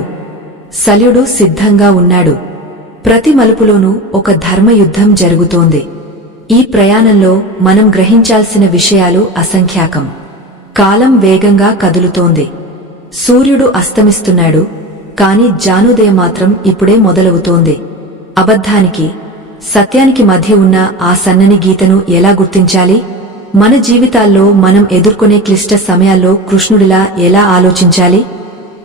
శల్యుడు సిద్ధంగా ఉన్నాడు. ప్రతి మలుపులోనూ ఒక ధర్మయుద్ధం జరుగుతోంది. ఈ ప్రయాణంలో మనం గ్రహించాల్సిన విషయాలు అసంఖ్యాకం. కాలం వేగంగా కదులుతోంది. సూర్యుడు అస్తమిస్తున్నాడు, కాని జానోదయం మాత్రం ఇప్పుడే మొదలవుతోంది. అబద్ధానికి, సత్యానికి మధ్య ఉన్న ఆ సన్నని గీతను ఎలా గుర్తించాలి? మన జీవితాల్లో మనం ఎదుర్కొనే క్లిష్ట సమయాల్లో కృష్ణుడిలా ఎలా ఆలోచించాలి?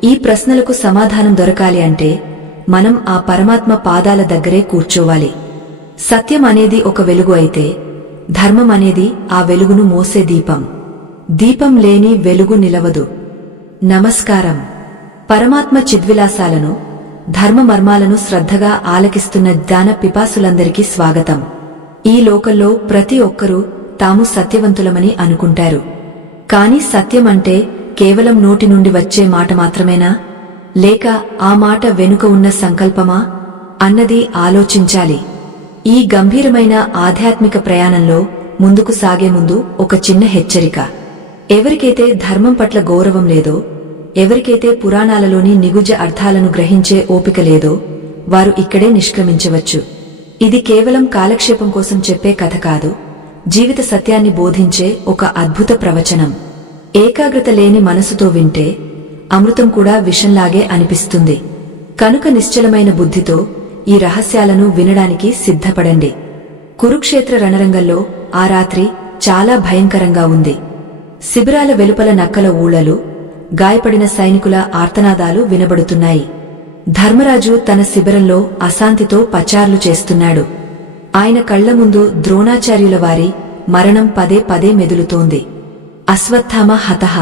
ఈ ప్రశ్నలకు సమాధానం దొరకాలి అంటే మనం ఆ పరమాత్మ పాదాల దగ్గరే కూర్చోవాలి. సత్యం అనేది ఒక వెలుగు అయితే ధర్మం అనేది ఆ వెలుగును మోసే దీపం. దీపం లేని వెలుగు నిలవదు. నమస్కారం. పరమాత్మ చిద్విలాసాలను, ధర్మ మర్మాలను శ్రద్ధగా ఆలకిస్తున్న జ్ఞాన పిపాసులందరికీ స్వాగతం. ఈ లోకంలో ప్రతి ఒక్కరూ తాము సత్యవంతులమని అనుకుంటారు. కాని సత్యం అంటే కేవలం నోటి నుండి వచ్చే మాట మాత్రమేనా, లేక ఆ మాట వెనుక ఉన్న సంకల్పమా అన్నది ఆలోచించాలి. ఈ గంభీరమైన ఆధ్యాత్మిక ప్రయాణంలో ముందుకు సాగే ముందు ఒక చిన్న హెచ్చరిక. ఎవరికైతే ధర్మం పట్ల గౌరవం లేదో, ఎవరికైతే పురాణాలలోని నిగుజ అర్థాలను గ్రహించే ఓపిక లేదో వారు ఇక్కడే నిష్క్రమించవచ్చు. ఇది కేవలం కాలక్షేపం కోసం చెప్పే కథ కాదు, జీవిత సత్యాన్ని బోధించే ఒక అద్భుత ప్రవచనం. ఏకాగ్రత లేని మనసుతో వింటే అమృతం కూడా విషంలాగే అనిపిస్తుంది. కనుక నిశ్చలమైన బుద్ధితో ఈ రహస్యాలను వినడానికి సిద్ధపడండి. కురుక్షేత్ర రణరంగంలో ఆ రాత్రి చాలా భయంకరంగా ఉంది. శిబిరాల వెలుపల నక్కల ఊళలు, గాయపడిన సైనికుల ఆర్తనాదాలు వినబడుతున్నాయి. ధర్మరాజు తన శిబిరంలో అశాంతితో పచార్లు చేస్తున్నాడు. ఆయన కళ్ల ముందు ద్రోణాచార్యుల వారి మరణం పదే పదే మెదులుతోంది. అశ్వత్థామ హతః,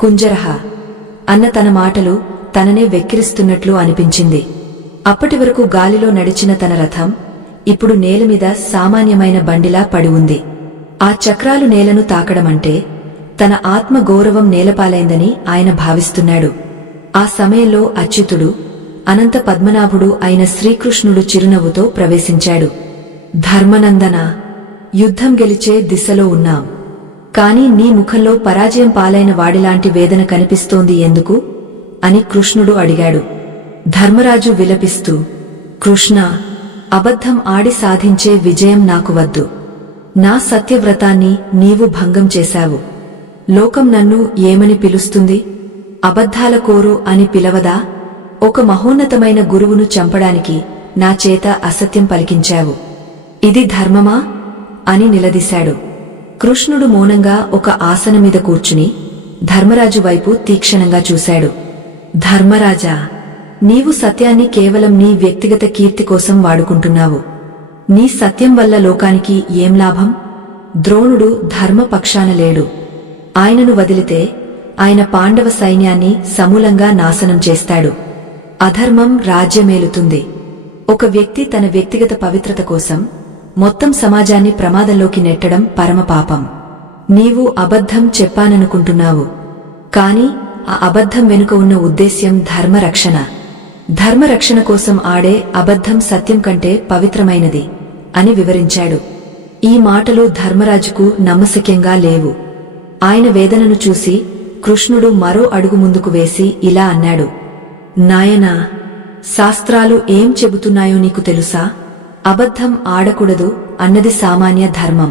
కుంజరః అన్న తన మాటలు తననే వెక్కిరిస్తున్నట్లు అనిపించింది. అప్పటివరకు గాలిలో నడిచిన తన రథం ఇప్పుడు నేలమీద సామాన్యమైన బండిలా పడి ఉంది. ఆ చక్రాలు నేలను తాకడమంటే తన ఆత్మ గౌరవం నేలపాలైందని ఆయన భావిస్తున్నాడు. ఆ సమయంలో అచ్యుతుడు, అనంత పద్మనాభుడు అయిన శ్రీకృష్ణుడు చిరునవ్వుతో ప్రవేశించాడు. ధర్మనందన, యుద్ధం గెలిచే దిశలో ఉన్నాం. కాని నీ ముఖంలో పరాజయం పాలైన వాడిలాంటి వేదన కనిపిస్తోంది ఎందుకు అని కృష్ణుడు అడిగాడు. ధర్మరాజు విలపిస్తూ, కృష్ణ, అబద్ధం ఆడి సాధించే విజయం నాకు వద్దు. నా సత్యవ్రతాన్ని నీవు భంగం చేశావు. లోకం నన్ను ఏమని పిలుస్తుంది? అబద్ధాల కోరు అని పిలవదా? ఒక మహోన్నతమైన గురువును చంపడానికి నా చేత అసత్యం పలికించావు. ఇది ధర్మమా అని నిలదీశాడు. కృష్ణుడు మౌనంగా ఒక ఆసనమీద కూర్చుని ధర్మరాజు వైపు తీక్షణంగా చూశాడు. ధర్మరాజా, నీవు సత్యాన్ని కేవలం నీ వ్యక్తిగత కీర్తి కోసం వాడుకుంటున్నావు. నీ సత్యం వల్ల లోకానికి ఏం లాభం? ద్రోణుడు ధర్మపక్షాన లేడు. ఆయనను వదిలితే ఆయన పాండవ సైన్యాన్ని సమూలంగా నాశనం చేస్తాడు. అధర్మం రాజ్యమేలుతుంది. ఒక వ్యక్తి తన వ్యక్తిగత పవిత్రత కోసం మొత్తం సమాజాన్ని ప్రమాదంలోకి నెట్టడం పరమపాపం. నీవు అబద్ధం చెప్పాననుకుంటున్నావు. కాని ఆ అబద్ధం వెనుక ఉన్న ఉద్దేశ్యం ధర్మరక్షణ. ధర్మరక్షణ కోసం ఆడే అబద్ధం సత్యం కంటే పవిత్రమైనది అని వివరించాడు. ఈ మాటలు ధర్మరాజుకు నమ్మశక్యంగా లేవు. ఆయన వేదనను చూసి కృష్ణుడు మరో అడుగు ముందుకు వేసి ఇలా అన్నాడు. నాయనా, శాస్త్రాలు ఏం చెబుతున్నాయో నీకు తెలుసా? అబద్ధం ఆడకూడదు అన్నది సామాన్య ధర్మం.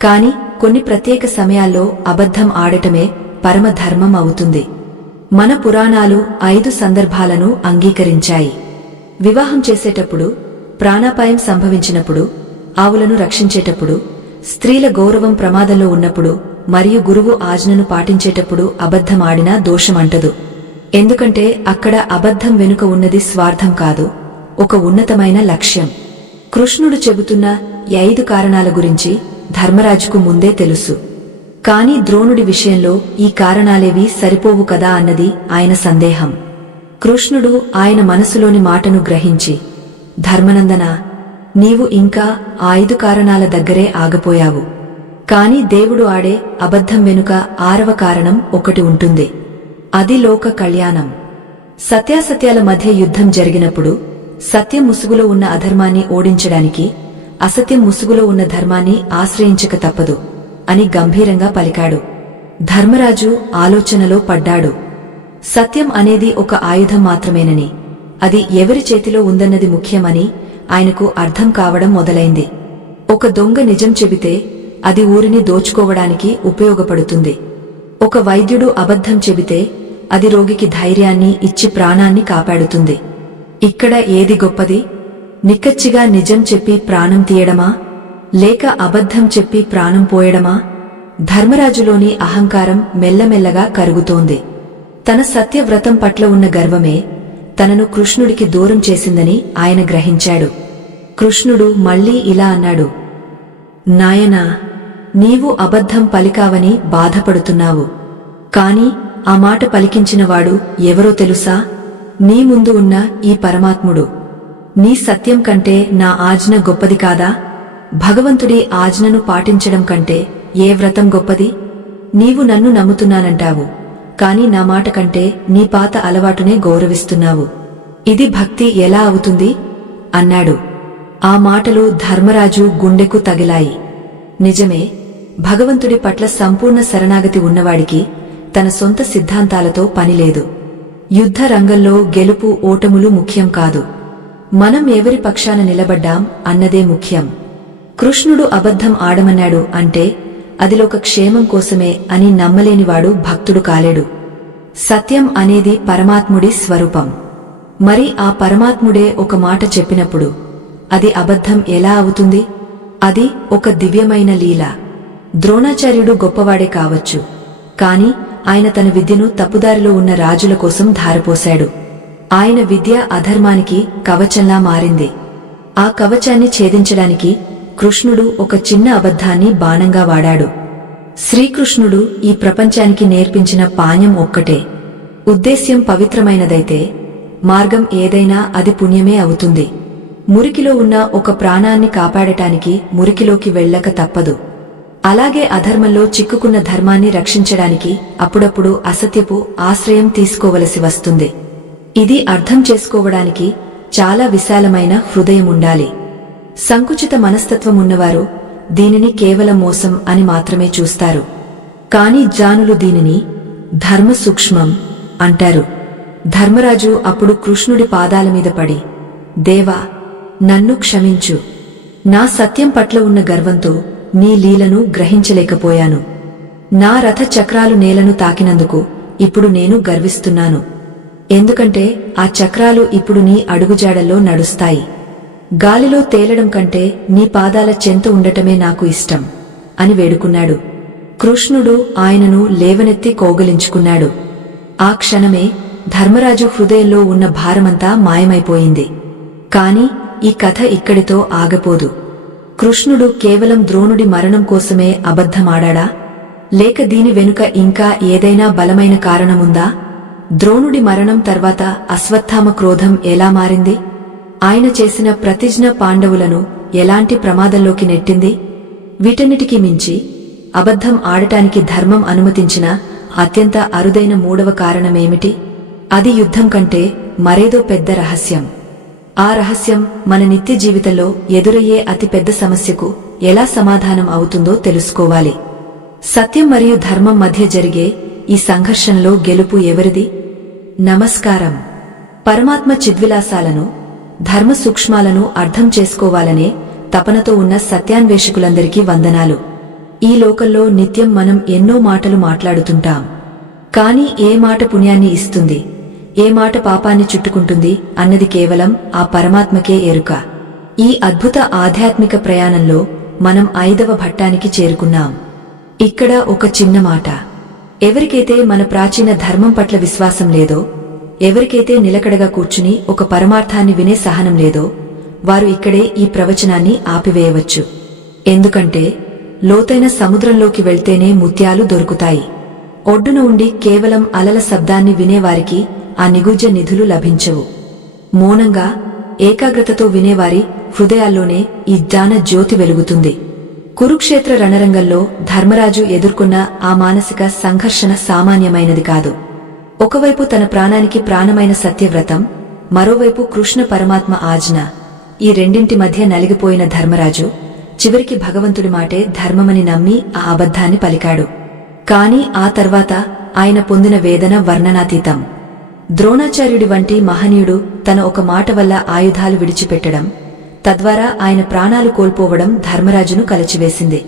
కాని కొన్ని ప్రత్యేక సమయాల్లో అబద్ధం ఆడటమే పరమధర్మం అవుతుంది. మన పురాణాలు 5 సందర్భాలను అంగీకరించాయి. వివాహం చేసేటప్పుడు, ప్రాణాపాయం సంభవించినప్పుడు, ఆవులను రక్షించేటప్పుడు, స్త్రీల గౌరవం ప్రమాదంలో ఉన్నప్పుడు మరియు గురువు ఆజ్ఞను పాటించేటప్పుడు అబద్ధం ఆడినా దోషమంటదు. ఎందుకంటే అక్కడ అబద్ధం వెనుక ఉన్నది స్వార్థం కాదు, ఒక ఉన్నతమైన లక్ష్యం. కృష్ణుడు చెబుతున్న 5 కారణాల గురించి ధర్మరాజుకు ముందే తెలుసు. కాని ద్రోణుడి విషయంలో ఈ కారణాలేవీ సరిపోవు కదా అన్నది ఆయన సందేహం. కృష్ణుడు ఆయన మనసులోని మాటను గ్రహించి, ధర్మనందన, నీవు ఇంకా 5 కారణాల దగ్గరే ఆగపోయావు. కాని దేవుడు ఆడే అబద్ధం వెనుక 6వ కారణం ఒకటి ఉంటుంది. అది లోక కళ్యాణం. సత్యాసత్యాల మధ్య యుద్ధం జరిగినప్పుడు సత్యం ముసుగులో ఉన్న అధర్మాన్ని ఓడించడానికి అసత్యం ముసుగులో ఉన్న ధర్మాన్ని ఆశ్రయించక తప్పదు అని గంభీరంగా పలికాడు. ధర్మరాజు ఆలోచనలో పడ్డాడు. సత్యం అనేది ఒక ఆయుధం మాత్రమేనని, అది ఎవరి చేతిలో ఉందన్నది ముఖ్యమని ఆయనకు అర్థం కావడం మొదలైంది. ఒక దొంగ నిజం చెబితే అది ఊరిని దోచుకోవడానికి ఉపయోగపడుతుంది. ఒక వైద్యుడు అబద్ధం చెబితే అది రోగికి ధైర్యాన్ని ఇచ్చి ప్రాణాన్ని కాపాడుతుంది. ఇక్కడ ఏది గొప్పది? నిక్కచ్చిగా నిజం చెప్పి ప్రాణం తీయడమా, లేక అబద్ధం చెప్పి ప్రాణం పోయడమా? ధర్మరాజులోని అహంకారం మెల్లమెల్లగా కరుగుతోంది. తన సత్యవ్రతం పట్ల ఉన్న గర్వమే తనను కృష్ణుడికి దూరం చేసిందని ఆయన గ్రహించాడు. కృష్ణుడు మళ్లీ ఇలా అన్నాడు. నాయనా, నీవు అబద్ధం పలికావని బాధపడుతున్నావు. కాని ఆ మాట పలికించినవాడు ఎవరో తెలుసా? నీ ముందు ఉన్న ఈ పరమాత్ముడు. నీ సత్యం కంటే నా ఆజ్ఞ గొప్పది కాదా? భగవంతుడి ఆజ్ఞను పాటించడం కంటే ఏ వ్రతం గొప్పది? నీవు నన్ను నమ్ముతున్నానంటావు, కాని నా మాట కంటే నీ పాత అలవాటునే గౌరవిస్తున్నావు. ఇది భక్తి ఎలా అవుతుంది? అన్నాడు. ఆ మాటలు ధర్మరాజు గుండెకు తగిలాయి. నిజమే, భగవంతుడి పట్ల సంపూర్ణ శరణాగతి ఉన్నవాడికి తన సొంత సిద్ధాంతాలతో పనిలేదు. యుద్ధ రంగంలో గెలుపు ఓటములు ముఖ్యం కాదు, మనం ఎవరి పక్షాన నిలబడ్డాం అన్నదే ముఖ్యం. కృష్ణుడు అబద్ధం ఆడమన్నాడు అంటే అది లోక క్షేమం కోసమే అని నమ్మలేనివాడు భక్తుడు కాలేడు. సత్యం అనేది పరమాత్ముడి స్వరూపం. మరి ఆ పరమాత్ముడే ఒక మాట చెప్పినప్పుడు అది అబద్ధం ఎలా అవుతుంది? అది ఒక దివ్యమైన లీల. ద్రోణాచార్యుడు గొప్పవాడే కావచ్చు, కాని ఆయన తన విద్యను తప్పుదారిలో ఉన్న రాజుల కోసం ధారపోశాడు. ఆయన విద్య అధర్మానికి కవచంలా మారింది. ఆ కవచాన్ని ఛేదించడానికి కృష్ణుడు ఒక చిన్న అబద్ధాన్ని బాణంగా వాడాడు. శ్రీకృష్ణుడు ఈ ప్రపంచానికి నేర్పించిన పాణ్యం ఒక్కటే. ఉద్దేశ్యం పవిత్రమైనదైతే మార్గం ఏదైనా అది పుణ్యమే అవుతుంది. మురికిలో ఉన్న ఒక ప్రాణాన్ని కాపాడటానికి మురికిలోకి వెళ్ళక తప్పదు. అలాగే అధర్మంలో చిక్కుకున్న ధర్మాన్ని రక్షించడానికి అప్పుడప్పుడు అసత్యపు ఆశ్రయం తీసుకోవలసి వస్తుంది. ఇది అర్థం చేసుకోవడానికి చాలా విశాలమైన హృదయం ఉండాలి. సంకుచిత మనస్తత్వం ఉన్నవారు దీనిని కేవలం మోసం అని మాత్రమే చూస్తారు. కాని జ్ఞానులు దీనిని ధర్మ సూక్ష్మం అంటారు. ధర్మరాజు అప్పుడు కృష్ణుడి పాదాల మీద పడి, దేవా, నన్ను క్షమించు. నా సత్యం పట్ల ఉన్న గర్వంతో నీ లీలను గ్రహించలేకపోయాను. నా రథ చక్రాలు నేలను తాకినందుకు ఇప్పుడు నేను గర్విస్తున్నాను. ఎందుకంటే ఆ చక్రాలు ఇప్పుడు నీ అడుగుజాడల్లో నడుస్తాయి. గాలిలో తేలడం కంటే నీ పాదాల చెంత ఉండటమే నాకు ఇష్టం అని వేడుకున్నాడు. కృష్ణుడు ఆయనను లేవనెత్తి కౌగలించుకున్నాడు. ఆ క్షణమే ధర్మరాజు హృదయంలో ఉన్న భారమంతా మాయమైపోయింది. కాని ఈ కథ ఇక్కడితో ఆగపోదు. కృష్ణుడు కేవలం ద్రోణుడి మరణం కోసమే అబద్ధమాడా? లేక దీని వెనుక ఇంకా ఏదైనా బలమైన కారణముందా? ద్రోణుడి మరణం తర్వాత అశ్వత్థామ క్రోధం ఎలా మారింది? ఆయన చేసిన ప్రతిజ్ఞ పాండవులను ఎలాంటి ప్రమాదంలోకి నెట్టింది? వీటన్నిటికీ మించి అబద్ధం ఆడటానికి ధర్మం అనుమతించిన అత్యంత అరుదైన మూడవ కారణమేమిటి? అది యుద్ధం కంటే మరేదో పెద్ద రహస్యం. ఆ రహస్యం మన నిత్య జీవితంలో ఎదురయ్యే అతిపెద్ద సమస్యకు ఎలా సమాధానం అవుతుందో తెలుసుకోవాలి. సత్యం మరియు ధర్మం మధ్య జరిగే ఈ సంఘర్షణలో గెలుపు ఎవరిది? నమస్కారం. పరమాత్మ చిద్విలాసాలను, ధర్మ సూక్ష్మాలను అర్థం చేసుకోవాలనే తపనతో ఉన్న సత్యాన్వేషకులందరికీ వందనాలు. ఈ లోకంలో నిత్యం మనం ఎన్నో మాటలు మాట్లాడుతుంటాం. కాని ఏ మాట పుణ్యాన్ని ఇస్తుంది, ఏ మాట పాపాన్ని చుట్టుకుంటుంది అన్నది కేవలం ఆ పరమాత్మకే ఎరుక. ఈ అద్భుత ఆధ్యాత్మిక ప్రయాణంలో మనం 5వ ఘట్టానికి చేరుకున్నాం. ఇక్కడ ఒక చిన్న మాట. ఎవరికైతే మన ప్రాచీన ధర్మం పట్ల విశ్వాసం లేదో, ఎవరికైతే నిలకడగా కూర్చుని ఒక పరమార్థాన్ని వినే సహనం లేదో, వారు ఇక్కడే ఈ ప్రవచనాన్ని ఆపివేయవచ్చు. ఎందుకంటే లోతైన సముద్రంలోకి వెళ్తేనే ముత్యాలు దొరుకుతాయి. ఒడ్డున ఉండి కేవలం అలల శబ్దాన్ని వినేవారికి ఆ నిగుజ్జ నిధులు లభించవు. మౌనంగా, ఏకాగ్రతతో వినేవారి హృదయాల్లోనే ఈ జ్ఞాన జ్యోతి వెలుగుతుంది. కురుక్షేత్ర రణరంగంలో ధర్మరాజు ఎదుర్కొన్న ఆ మానసిక సంఘర్షణ సామాన్యమైనది కాదు. ఒకవైపు తన ప్రాణానికి ప్రాణమైన సత్యవ్రతం, మరోవైపు కృష్ణ పరమాత్మ ఆజ్ఞ. ఈ రెండింటి మధ్య నలిగిపోయిన ధర్మరాజు చివరికి భగవంతుడి మాటే ధర్మమని నమ్మి ఆ అబద్ధాన్ని పలికాడు. కాని ఆ తర్వాత ఆయన పొందిన వేదన వర్ణనాతీతం. ద్రోణాచార్యుడి వంటి మహనీయుడు తన ఒక మాట వల్ల ఆయుధాలు విడిచిపెట్టడం, తద్వారా ఆయన ప్రాణాలు కోల్పోవడం ధర్మరాజును కలచివేసింది.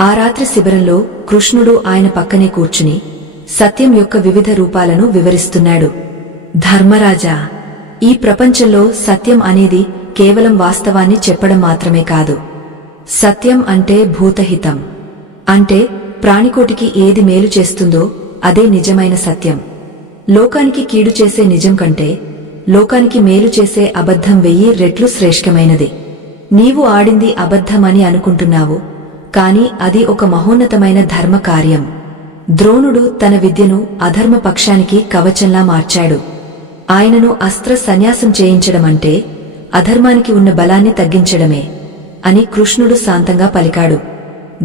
ఆ రాత్రి శిబిరంలో కృష్ణుడు ఆయన పక్కనే కూర్చుని సత్యం యొక్క వివిధ రూపాలను వివరిస్తున్నాడు. ధర్మరాజా, ఈ ప్రపంచంలో సత్యం అనేది కేవలం వాస్తవాన్ని చెప్పడం మాత్రమే కాదు. సత్యం అంటే భూతహితం. అంటే ప్రాణికోటికి ఏది మేలు చేస్తుందో అదే నిజమైన సత్యం. లోకానికి కీడు చేసే నిజం కంటే లోకానికి మేలు చేసే అబద్ధం 1000 రెట్లు శ్రేష్టమైనది. నీవు ఆడింది అబద్ధమని అనుకుంటున్నావు, కాని అది ఒక మహోన్నతమైన ధర్మ కార్యం. ద్రోణుడు తన విద్యను అధర్మ పక్షానికి కవచంలా మార్చాడు. ఆయనను అస్త్ర సన్యాసం చేయించడమంటే అధర్మానికి ఉన్న బలాన్ని తగ్గించడమే అని కృష్ణుడు శాంతంగా పలికాడు.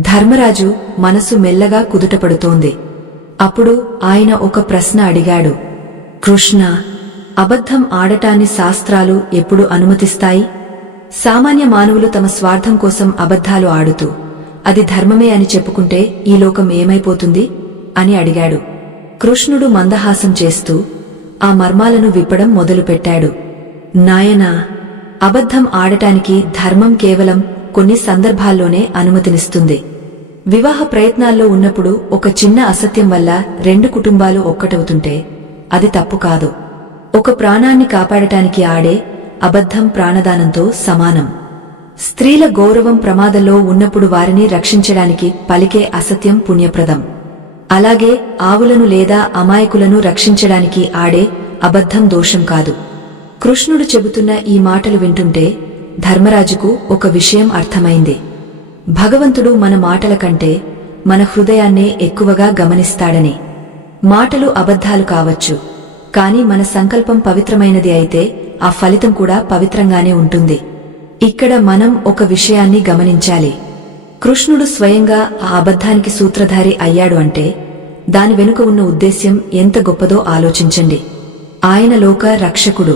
ధర్మరాజు మనసు మెల్లగా కుదుటపడుతోంది. అప్పుడు ఆయన ఒక ప్రశ్న అడిగాడు. కృష్ణ, అబద్ధం ఆడటాన్ని శాస్త్రాలు ఎప్పుడు అనుమతిస్తాయి? సామాన్య మానవులు తమ స్వార్థం కోసం అబద్ధాలు ఆడుతూ అది ధర్మమే అని చెప్పుకుంటే ఈ లోకం ఏమైపోతుంది అని అడిగాడు. కృష్ణుడు మందహాసం చేస్తూ ఆ మర్మాలను విప్పడం మొదలుపెట్టాడు. నాయనా, అబద్ధం ఆడటానికి ధర్మం కేవలం కొన్ని సందర్భాల్లోనే అనుమతినిస్తుంది. వివాహ ప్రయత్నాల్లో ఉన్నప్పుడు ఒక చిన్న అసత్యం వల్ల 2 కుటుంబాలు ఒక్కటవుతుంటే అది తప్పు కాదు. ఒక ప్రాణాన్ని కాపాడటానికి ఆడే అబద్ధం ప్రాణదానంతో సమానం. స్త్రీల గౌరవం ప్రమాదంలో ఉన్నప్పుడు వారిని రక్షించడానికి పలికే అసత్యం పుణ్యప్రదం. అలాగే ఆవులను లేదా అమాయకులను రక్షించడానికి ఆడే అబద్ధం దోషం కాదు. కృష్ణుడు చెబుతున్న ఈ మాటలు వింటుంటే ధర్మరాజుకు ఒక విషయం అర్థమైంది. భగవంతుడు మన మాటల కంటే మన హృదయాన్నే ఎక్కువగా గమనిస్తాడని. మాటలు అబద్ధాలు కావచ్చు, కాని మన సంకల్పం పవిత్రమైనది అయితే ఆ ఫలితం కూడా పవిత్రంగానే ఉంటుంది. ఇక్కడ మనం ఒక విషయాన్ని గమనించాలి. కృష్ణుడు స్వయంగా ఆ అబద్ధానికి సూత్రధారి అయ్యాడు అంటే దాని వెనుక ఉన్న ఉద్దేశ్యం ఎంత గొప్పదో ఆలోచించండి. ఆయన లోక రక్షకుడు.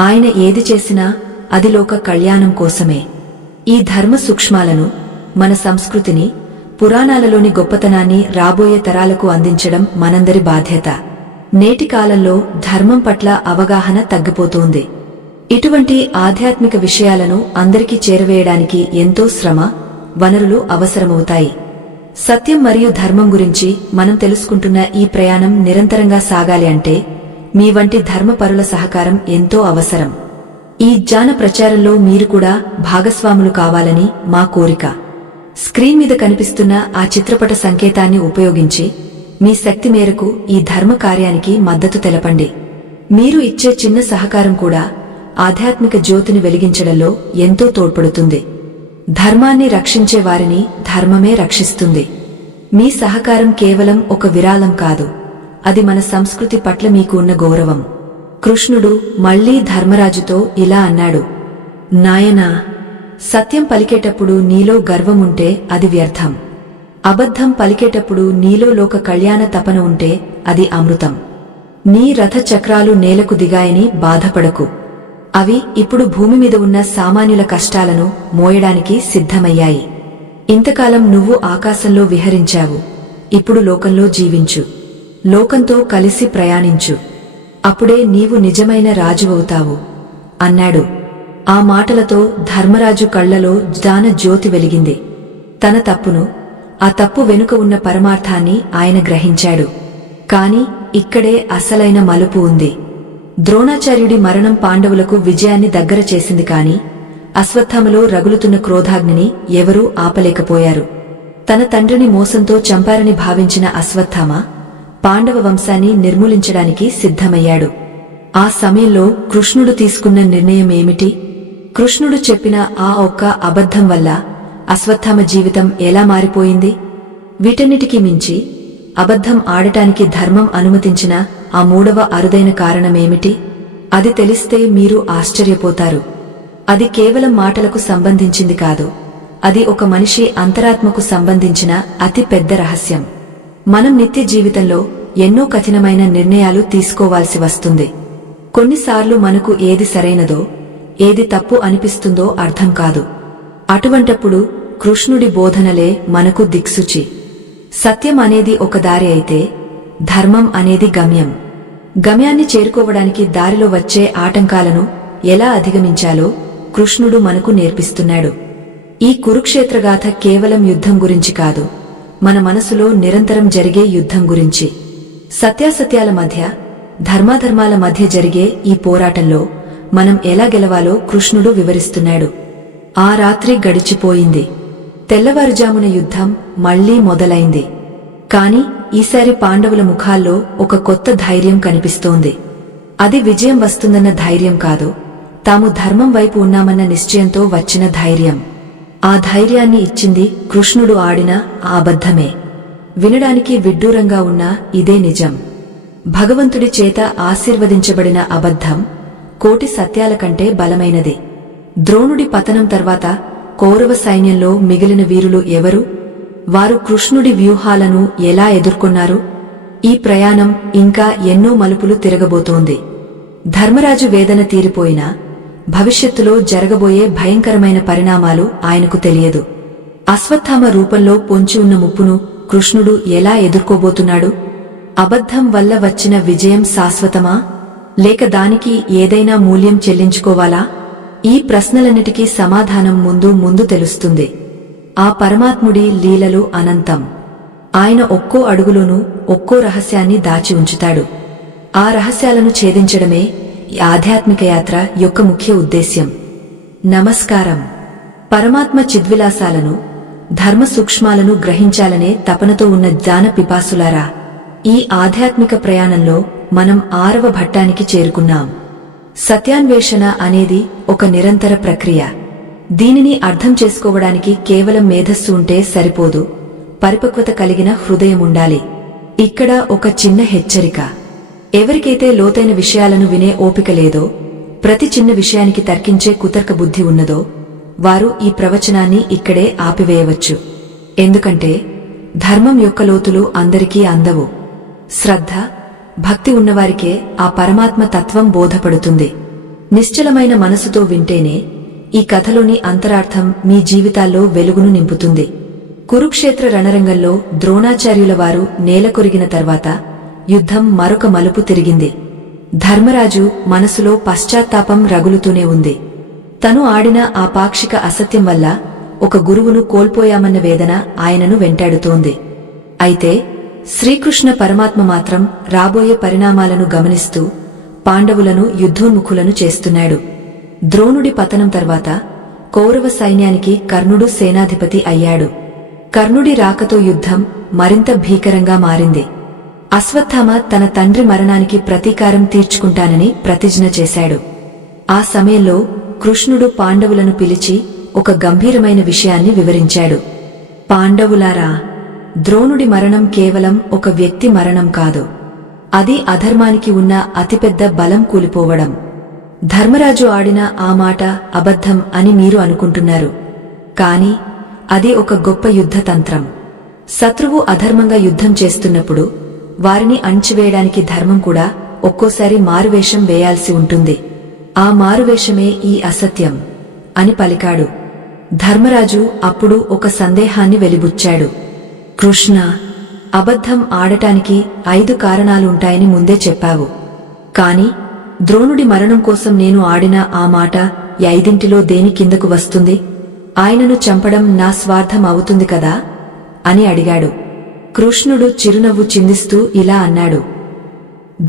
ఆయన ఏది చేసినా అది లోక కళ్యాణం కోసమే. ఈ ధర్మ సూక్ష్మాలను, మన సంస్కృతిని, పురాణాలలోని గొప్పతనాన్ని రాబోయే తరాలకు అందించడం మనందరి బాధ్యత. నేటి కాలంలో ధర్మం పట్ల అవగాహన తగ్గిపోతోంది. ఇటువంటి ఆధ్యాత్మిక విషయాలను అందరికీ చేరవేయడానికి ఎంతో శ్రమ, వనరులు అవసరమవుతాయి. సత్యం మరియు ధర్మం గురించి మనం తెలుసుకుంటున్న ఈ ప్రయాణం నిరంతరంగా సాగాలి అంటే మీ వంటి ధర్మపరుల సహకారం ఎంతో అవసరం. ఈ జ్ఞాన ప్రచారంలో మీరు కూడా భాగస్వాములు కావాలని మా కోరిక. స్క్రీన్ మీద కనిపిస్తున్న ఆ చిత్రపట సంకేతాన్ని ఉపయోగించి మీ శక్తి మేరకు ఈ ధర్మ కార్యానికి మద్దతు తెలపండి. మీరు ఇచ్చే చిన్న సహకారం కూడా ఆధ్యాత్మిక జ్యోతిని వెలిగించడంలో ఎంతో తోడ్పడుతుంది. ధర్మాన్ని రక్షించే వారిని ధర్మమే రక్షిస్తుంది. మీ సహకారం కేవలం ఒక విరాళం కాదు, అది మన సంస్కృతి పట్ల మీకు ఉన్న గౌరవం. కృష్ణుడు మళ్లీ ధర్మరాజుతో ఇలా అన్నాడు, నాయనా, సత్యం పలికేటప్పుడు నీలో గర్వముంటే అది వ్యర్థం. అబద్ధం పలికేటప్పుడు నీలో లోక కళ్యాణ తపన ఉంటే అది అమృతం. నీ రథ చక్రాలు నేలకు దిగాయని బాధపడకు. అవి ఇప్పుడు భూమి మీద ఉన్న సామాన్యుల కష్టాలను మోయడానికి సిద్ధమయ్యాయి. ఇంతకాలం నువ్వు ఆకాశంలో విహరించావు, ఇప్పుడు లోకంలో జీవించు. లోకంతో కలిసి ప్రయాణించు. అప్పుడే నీవు నిజమైన రాజువవుతావు అన్నాడు. ఆ మాటలతో ధర్మరాజు కళ్లలో జ్ఞాన జ్యోతి వెలిగింది. తన తప్పును, ఆ తప్పు వెనుక ఉన్న పరమార్థాన్ని ఆయన గ్రహించాడు. కాని ఇక్కడే అసలైన మలుపు ఉంది. ద్రోణాచార్యుడి మరణం పాండవులకు విజయాన్ని దగ్గర చేసింది, కాని అశ్వత్థామలో రగులుతున్న క్రోధాగ్నిని ఎవరూ ఆపలేకపోయారు. తన తండ్రిని మోసంతో చంపారని భావించిన అశ్వత్థామ పాండవ వంశాన్ని నిర్మూలించడానికి సిద్ధమయ్యాడు. ఆ సమయంలో కృష్ణుడు తీసుకున్న నిర్ణయం ఏమిటి? కృష్ణుడు చెప్పిన ఆ ఒక్క అబద్ధం వల్ల అశ్వత్థామ జీవితం ఎలా మారిపోయింది? వీటన్నిటికీ మించి అబద్ధం ఆడటానికి ధర్మం అనుమతించిన ఆ మూడవ అరుదైన కారణమేమిటి? అది తెలిస్తే మీరు ఆశ్చర్యపోతారు. అది కేవలం మాటలకు సంబంధించింది కాదు, అది ఒక మనిషి అంతరాత్మకు సంబంధించిన అతి పెద్ద రహస్యం. మనం నిత్య జీవితంలో ఎన్నో కఠినమైన నిర్ణయాలు తీసుకోవాల్సి వస్తుంది. కొన్నిసార్లు మనకు ఏది సరైనదో, ఏది తప్పు అనిపిస్తుందో అర్థం కాదు. అటువంటప్పుడు కృష్ణుడి బోధనలే మనకు దిక్సూచి. సత్యం అనేది ఒక దారి అయితే ధర్మం అనేది గమ్యం. గమ్యాన్ని చేరుకోవడానికి దారిలో వచ్చే ఆటంకాలను ఎలా అధిగమించాలో కృష్ణుడు మనకు నేర్పిస్తున్నాడు. ఈ కురుక్షేత్రగాథ కేవలం యుద్ధం గురించి కాదు, మన మనసులో నిరంతరం జరిగే యుద్ధం గురించి. సత్యాసత్యాల మధ్య, ధర్మాధర్మాల మధ్య జరిగే ఈ పోరాటంలో మనం ఎలా గెలవాలో కృష్ణుడు వివరిస్తున్నాడు. ఆ రాత్రి గడిచిపోయింది. తెల్లవారుజామున యుద్ధం మళ్లీ మొదలైంది. కాని ఈసారి పాండవుల ముఖాల్లో ఒక కొత్త ధైర్యం కనిపిస్తోంది. అది విజయం వస్తుందన్న ధైర్యం కాదు, తాము ధర్మం వైపు ఉన్నామన్న నిశ్చయంతో వచ్చిన ధైర్యం. ఆ ధైర్యాన్ని ఇచ్చింది కృష్ణుడు ఆడిన ఆ అబద్ధమే. వినడానికి విడ్డూరంగా ఉన్నా ఇదే నిజం. భగవంతుడి చేత ఆశీర్వదించబడిన అబద్ధం కోటి సత్యాల కంటే బలమైనది. ద్రోణుడి పతనం తర్వాత కౌరవ సైన్యంలో మిగిలిన వీరులు ఎవరు? వారు కృష్ణుడి వ్యూహాలను ఎలా ఎదుర్కొన్నారు? ఈ ప్రయాణం ఇంకా ఎన్నో మలుపులు తిరగబోతోంది. ధర్మరాజు వేదన తీరిపోయినా భవిష్యత్తులో జరగబోయే భయంకరమైన పరిణామాలు ఆయనకు తెలియదు. అశ్వత్థామ రూపంలో పొంచి ఉన్న ముప్పును కృష్ణుడు ఎలా ఎదుర్కోబోతున్నాడు? అబద్ధం వల్ల వచ్చిన విజయం శాశ్వతమా, లేక దానికి ఏదైనా మూల్యం చెల్లించుకోవాలా? ఈ ప్రశ్నలన్నిటికీ సమాధానం ముందు ముందు తెలుస్తుంది. ఆ పరమాత్ముడి లీలలు అనంతం. ఆయన ఒక్కో అడుగులోనూ ఒక్కో రహస్యాన్ని దాచి ఉంచుతాడు. ఆ రహస్యాలను ఛేదించడమే ఈ ఆధ్యాత్మిక యాత్ర యొక్క ముఖ్య ఉద్దేశ్యం. నమస్కారం. పరమాత్మ చిద్విలాసాలను, ధర్మ సూక్ష్మాలను గ్రహించాలనే తపనతో ఉన్న జ్ఞాన పిపాసులారా, ఈ ఆధ్యాత్మిక ప్రయాణంలో మనం 6వ ఘట్టానికి చేరుకున్నాం. సత్యాన్వేషణ అనేది ఒక నిరంతర ప్రక్రియ. దీనిని అర్థం చేసుకోవడానికి కేవలం మేధస్సు ఉంటే సరిపోదు, పరిపక్వత కలిగిన హృదయం ఉండాలి. ఇక్కడ ఒక చిన్న హెచ్చరిక. ఎవరికైతే లోతైన విషయాలను వినే ఓపిక లేదో, ప్రతి చిన్న విషయానికి తర్కించే కుతర్క బుద్ధి ఉన్నదో, వారు ఈ ప్రవచనాన్ని ఇక్కడే ఆపివేయవచ్చు. ఎందుకంటే ధర్మం యొక్క లోతులు అందరికీ అందవు. శ్రద్ధ, భక్తి ఉన్నవారికే ఆ పరమాత్మ తత్వం బోధపడుతుంది. నిశ్చలమైన మనసుతో వింటేనే ఈ కథలోని అంతరార్థం మీ జీవితాల్లో వెలుగును నింపుతుంది. కురుక్షేత్ర రణరంగంలో ద్రోణాచార్యుల వారు నేలకొరిగిన తర్వాత యుద్ధం మరొక మలుపు తిరిగింది. ధర్మరాజు మనసులో పశ్చాత్తాపం రగులుతూనే ఉంది. తను ఆడిన ఆ పాక్షిక అసత్యం వల్ల ఒక గురువును కోల్పోయామన్న వేదన ఆయనను వెంటాడుతోంది. అయితే శ్రీకృష్ణ పరమాత్మ మాత్రం రాబోయే పరిణామాలను గమనిస్తూ పాండవులను యుద్ధోన్ముఖులను చేస్తున్నాడు. ద్రోణుడి పతనం తర్వాత కౌరవ సైన్యానికి కర్ణుడు సేనాధిపతి అయ్యాడు. కర్ణుడి రాకతో యుద్ధం మరింత భీకరంగా మారింది. అశ్వత్థామ తన తండ్రి మరణానికి ప్రతీకారం తీర్చుకుంటానని ప్రతిజ్ఞ చేశాడు. ఆ సమయంలో కృష్ణుడు పాండవులను పిలిచి ఒక గంభీరమైన విషయాన్ని వివరించాడు. పాండవులారా, ద్రోణుడి మరణం కేవలం ఒక వ్యక్తి మరణం కాదు. అది అధర్మానికి ఉన్న అతిపెద్ద బలం కూలిపోవడం. ధర్మరాజు ఆడిన ఆ మాట అబద్ధం అని మీరు అనుకుంటున్నారు, కాని అది ఒక గొప్ప యుద్ధతంత్రం. శత్రువు అధర్మంగా యుద్ధం చేస్తున్నప్పుడు వారిని అణచివేయడానికి ధర్మం కూడా ఒక్కోసారి మారువేషం వేయాల్సి ఉంటుంది. ఆ మారువేషమే ఈ అసత్యం అని పలికాడు. ధర్మరాజు అప్పుడు ఒక సందేహాన్ని వెలిబుచ్చాడు. కృష్ణ, అబద్ధం ఆడటానికి 5 కారణాలుంటాయని ముందే చెప్పావు. కాని ద్రోణుడి మరణం కోసం నేను ఆడిన ఆ మాట 5 దేని కిందకు వస్తుంది? ఆయనను చంపడం నా స్వార్థం అవుతుంది కదా అని అడిగాడు. కృష్ణుడు చిరునవ్వు చిందిస్తూ ఇలా అన్నాడు.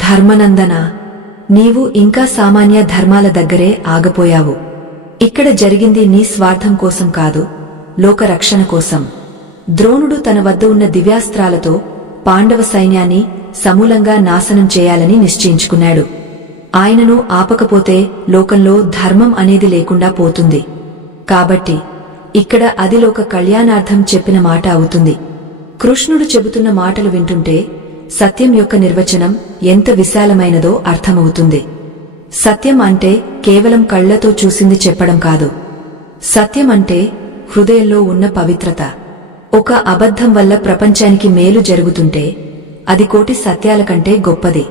ధర్మనందన, నీవు ఇంకా సామాన్య ధర్మాల దగ్గరే ఆగపోయావు. ఇక్కడ జరిగింది నీ స్వార్థం కోసం కాదు, లోకరక్షణ కోసం. ద్రోణుడు తన వద్ద ఉన్న దివ్యాస్త్రాలతో పాండవ సైన్యాన్ని సమూలంగా నాశనం చేయాలని నిశ్చయించుకున్నాడు. ఆయనను ఆపకపోతే లోకంలో ధర్మం అనేది లేకుండా పోతుంది. కాబట్టి ఇక్కడ అది లోక కళ్యాణార్థం చెప్పిన మాట అవుతుంది. కృష్ణుడు చెబుతున్న మాటలు వింటుంటే సత్యం యొక్క నిర్వచనం ఎంత విశాలమైనదో అర్థమవుతుంది. సత్యం అంటే కేవలం కళ్లతో చూసింది చెప్పడం కాదు. సత్యం అంటే హృదయంలో ఉన్న పవిత్రత. ఒక అబద్ధం వల్ల ప్రపంచానికి మేలు జరుగుతుంటే అది కోటి సత్యాల కంటే గొప్పది.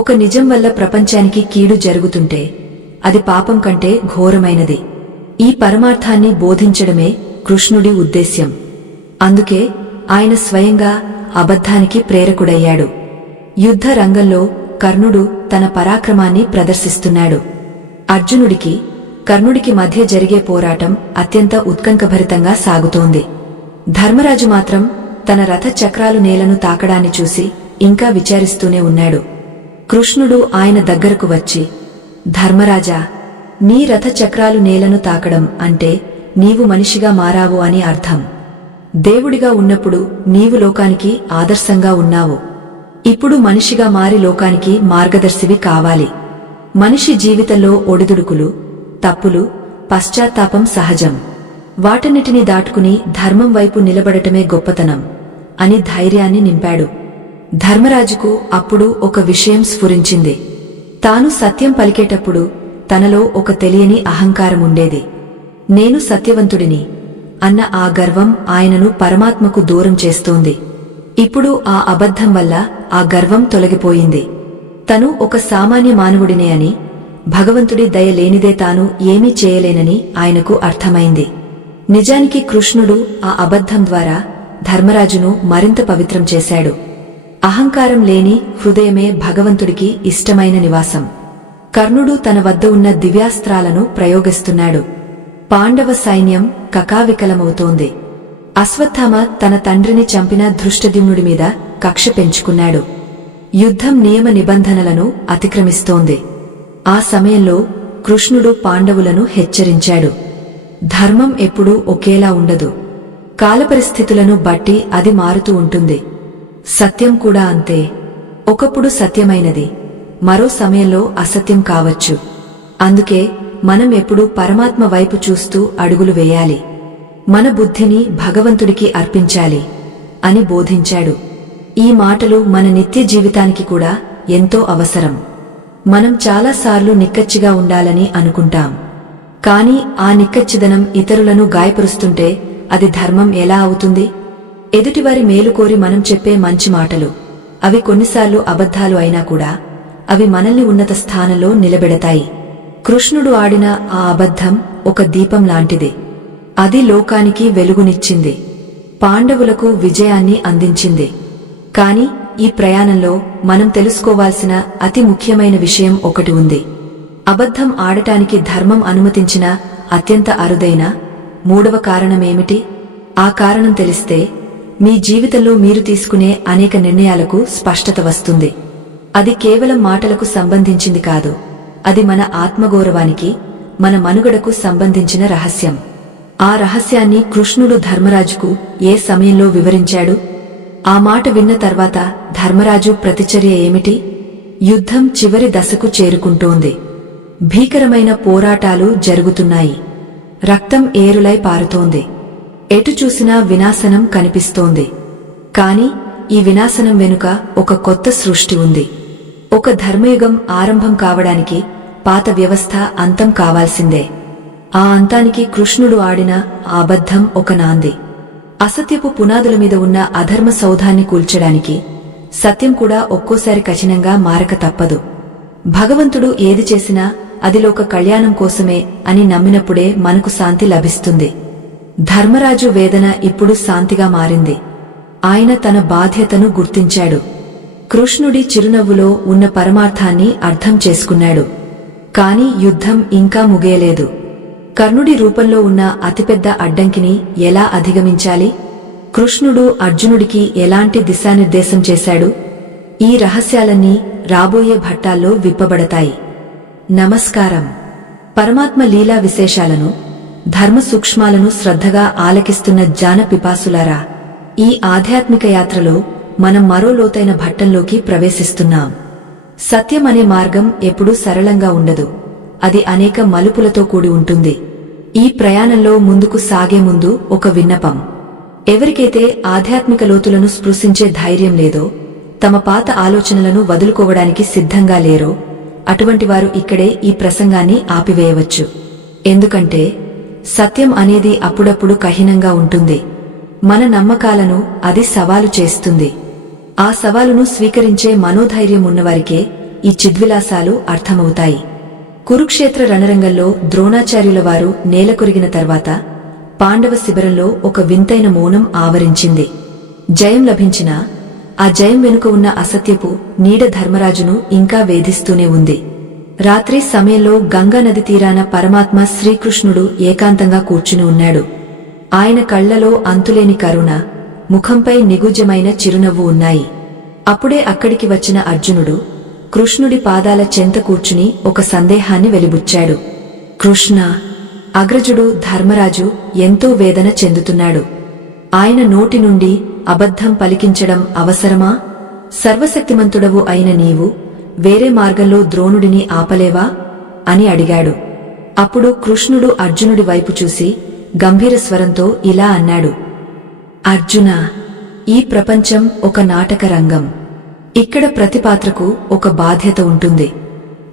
ఒక నిజం వల్ల ప్రపంచానికి కీడు జరుగుతుంటే అది పాపం కంటే ఘోరమైనది. ఈ పరమార్థాన్ని బోధించడమే కృష్ణుడి ఉద్దేశ్యం. అందుకే ఆయన స్వయంగా అబద్ధానికి ప్రేరకుడయ్యాడు. యుద్ధ రంగంలో కర్ణుడు తన పరాక్రమాన్ని ప్రదర్శిస్తున్నాడు. అర్జునుడికి కర్ణుడికి మధ్య జరిగే పోరాటం అత్యంత ఉత్కంఠభరితంగా సాగుతోంది. ధర్మరాజు మాత్రం తన రథ చక్రాలు నేలను తాకడాన్ని చూసి ఇంకా విచారిస్తూనే ఉన్నాడు. కృష్ణుడు ఆయన దగ్గరకు వచ్చి, ధర్మరాజా, నీ రథ చక్రాలు నేలను తాకడం అంటే నీవు మనిషిగా మారావు అని అర్థం. దేవుడిగా ఉన్నప్పుడు నీవు లోకానికి ఆదర్శంగా ఉన్నావు. ఇప్పుడు మనిషిగా మారి లోకానికి మార్గదర్శివి కావాలి. మనిషి జీవితంలో ఒడిదుడుకులు, తప్పులు, పశ్చాత్తాపం సహజం. వాటన్నిటినీ దాటుకుని ధర్మం వైపు నిలబడటమే గొప్పతనం అని ధైర్యాన్ని నింపాడు. ధర్మరాజుకు అప్పుడు ఒక విషయం స్ఫురించింది. తాను సత్యం పలికేటప్పుడు తనలో ఒక తెలియని అహంకారం ఉండేది. నేను సత్యవంతుడిని అన్న ఆ గర్వం ఆయనను పరమాత్మకు దూరం చేస్తోంది. ఇప్పుడు ఆ అబద్ధం వల్ల ఆ గర్వం తొలగిపోయింది. తను ఒక సామాన్య మానవుడినే అని, భగవంతుడి దయ లేనిదే తాను ఏమీ చేయలేనని ఆయనకు అర్థమైంది. నిజానికి కృష్ణుడు ఆ అబద్ధం ద్వారా ధర్మరాజును మరింత పవిత్రం చేశాడు. అహంకారం లేని హృదయమే భగవంతుడికి ఇష్టమైన నివాసం. కర్ణుడు తన వద్ద ఉన్న దివ్యాస్త్రాలను ప్రయోగిస్తున్నాడు. పాండవ సైన్యం కకావికలమవుతోంది. అశ్వత్థామ తన తండ్రిని చంపిన ధృష్టద్యుమ్నుడి మీద కక్ష పెంచుకున్నాడు. యుద్ధం నియమ నిబంధనలను అతిక్రమిస్తోంది. ఆ సమయంలో కృష్ణుడు పాండవులను హెచ్చరించాడు. ధర్మం ఎప్పుడూ ఒకేలా ఉండదు. కాలపరిస్థితులను బట్టి అది మారుతూ ఉంటుంది. సత్యం కూడా అంతే. ఒకప్పుడు సత్యమైనది మరో సమయంలో అసత్యం కావచ్చు. అందుకే మనం ఎప్పుడూ పరమాత్మ వైపు చూస్తూ అడుగులు వేయాలి. మన బుద్ధిని భగవంతుడికి అర్పించాలి అని బోధించాడు. ఈ మాటలు మన నిత్య జీవితానికి కూడా ఎంతో అవసరం. మనం చాలాసార్లు నిక్కచ్చిగా ఉండాలని అనుకుంటాం. కాని ఆ నిక్కచ్చిదనం ఇతరులను గాయపరుస్తుంటే అది ధర్మం ఎలా అవుతుంది? ఎదుటివారి మేలు కోరి మనం చెప్పే మంచి మాటలు అవి కొన్నిసార్లు అబద్ధాలు అయినా కూడా అవి మనల్ని ఉన్నత స్థానంలో నిలబెడతాయి. కృష్ణుడు ఆడిన ఆ అబద్ధం ఒక దీపం లాంటిది. అది లోకానికి వెలుగునిచ్చింది, పాండవులకు విజయాన్ని అందించింది. కాని ఈ ప్రయాణంలో మనం తెలుసుకోవాల్సిన అతి ముఖ్యమైన విషయం ఒకటి ఉంది. అబద్ధం ఆడటానికి ధర్మం అనుమతించిన అత్యంత అరుదైన మూడవ కారణమేమిటి? ఆ కారణం తెలిస్తే మీ జీవితంలో మీరు తీసుకునే అనేక నిర్ణయాలకు స్పష్టత వస్తుంది. అది కేవలం మాటలకు సంబంధించింది కాదు, అది మన ఆత్మగౌరవానికి, మన మనుగడకు సంబంధించిన రహస్యం. ఆ రహస్యాన్ని కృష్ణుడు ధర్మరాజుకు ఏ సమయంలో వివరించాడు? ఆ మాట విన్న తర్వాత ధర్మరాజు ప్రతిచర్య ఏమిటి? యుద్ధం చివరి దశకు చేరుకుంటోంది. భీకరమైన పోరాటాలు జరుగుతున్నాయి. రక్తం ఏరులై పారుతోంది. ఎటు చూసినా వినాశనం కనిపిస్తోంది. కాని ఈ వినాశనం వెనుక ఒక కొత్త సృష్టి ఉంది. ఒక ధర్మయుగం ఆరంభం కావడానికి పాత వ్యవస్థ అంతం కావాల్సిందే. ఆ అంతానికి కృష్ణుడు ఆడిన ఆ అబద్ధం ఒక నాంది. అసత్యపు పునాదుల మీద ఉన్న అధర్మ సౌధాన్ని కూల్చడానికి సత్యం కూడా ఒక్కోసారి కఠినంగా మారక తప్పదు. భగవంతుడు ఏది చేసినా అది లోక కళ్యాణం కోసమే అని నమ్మినప్పుడే మనకు శాంతి లభిస్తుంది. ధర్మరాజు వేదన ఇప్పుడు శాంతిగా మారింది. ఆయన తన బాధ్యతను గుర్తించాడు. కృష్ణుడి చిరునవ్వులో ఉన్న పరమార్థాన్ని అర్థం చేసుకున్నాడు. కాని యుద్ధం ఇంకా ముగియలేదు. కర్ణుడి రూపంలో ఉన్న అతిపెద్ద అడ్డంకిని ఎలా అధిగమించాలి? కృష్ణుడు అర్జునుడికి ఎలాంటి దిశానిర్దేశం చేశాడు? ఈ రహస్యాలన్నీ రాబోయే ఘట్టాల్లో విప్పబడతాయి. నమస్కారం. పరమాత్మ లీలా విశేషాలను, ధర్మ సూక్ష్మాలను శ్రద్ధగా ఆలకిస్తున్న జ్ఞాన పిపాసులారా, ఈ ఆధ్యాత్మిక యాత్రలో మనం మరో లోతైన భట్టంలోకి ప్రవేశిస్తున్నాం. సత్యం అనే మార్గం ఎప్పుడూ సరళంగా ఉండదు. అది అనేక మలుపులతో కూడి ఉంటుంది. ఈ ప్రయాణంలో ముందుకు సాగే ముందు ఒక విన్నపం. ఎవరికైతే ఆధ్యాత్మిక లోతులను స్పృశించే ధైర్యం లేదో, తమ పాత ఆలోచనలను వదులుకోవడానికి సిద్ధంగా లేరో, అటువంటి వారు ఇక్కడే ఈ ప్రసంగాన్ని ఆపివేయవచ్చు. ఎందుకంటే సత్యం అనేది అప్పుడప్పుడు కఠినంగా ఉంటుంది. మన నమ్మకాలను అది సవాలు చేస్తుంది. ఆ సవాలును స్వీకరించే మనోధైర్యం ఉన్నవారికే ఈ చిద్విలాసాలు అర్థమవుతాయి. కురుక్షేత్ర రణరంగంలో ద్రోణాచార్యుల వారు నేలకొరిగిన తర్వాత పాండవ శిబిరంలో ఒక వింతైన మౌనం ఆవరించింది. జయం లభించినా ఆ జయం వెనుక ఉన్న అసత్యపు నీడ ధర్మరాజును ఇంకా వేధిస్తూనే ఉంది. రాత్రి సమయంలో గంగా నది తీరాన పరమాత్మ శ్రీకృష్ణుడు ఏకాంతంగా కూర్చుని ఉన్నాడు. ఆయన కళ్లలో అంతులేని కరుణ, ముఖంపై నిగుజ్జమైన చిరునవ్వు ఉన్నాయి. అప్పుడే అక్కడికి వచ్చిన అర్జునుడు కృష్ణుడి పాదాల చెంత కూర్చుని ఒక సందేహాన్ని వెలిబుచ్చాడు. కృష్ణ, అగ్రజుడు ధర్మరాజు ఎంతో వేదన చెందుతున్నాడు. ఆయన నోటి నుండి అబద్ధం పలికించడం అవసరమా? సర్వశక్తిమంతుడవు అయిన నీవు వేరే మార్గంలో ద్రోణుడిని ఆపలేవా అని అడిగాడు. అప్పుడు కృష్ణుడు అర్జునుడి వైపు చూసి గంభీర స్వరంతో ఇలా అన్నాడు. అర్జునా, ఈ ప్రపంచం ఒక నాటక రంగం. ఇక్కడ ప్రతి పాత్రకు ఒక బాధ్యత ఉంటుంది.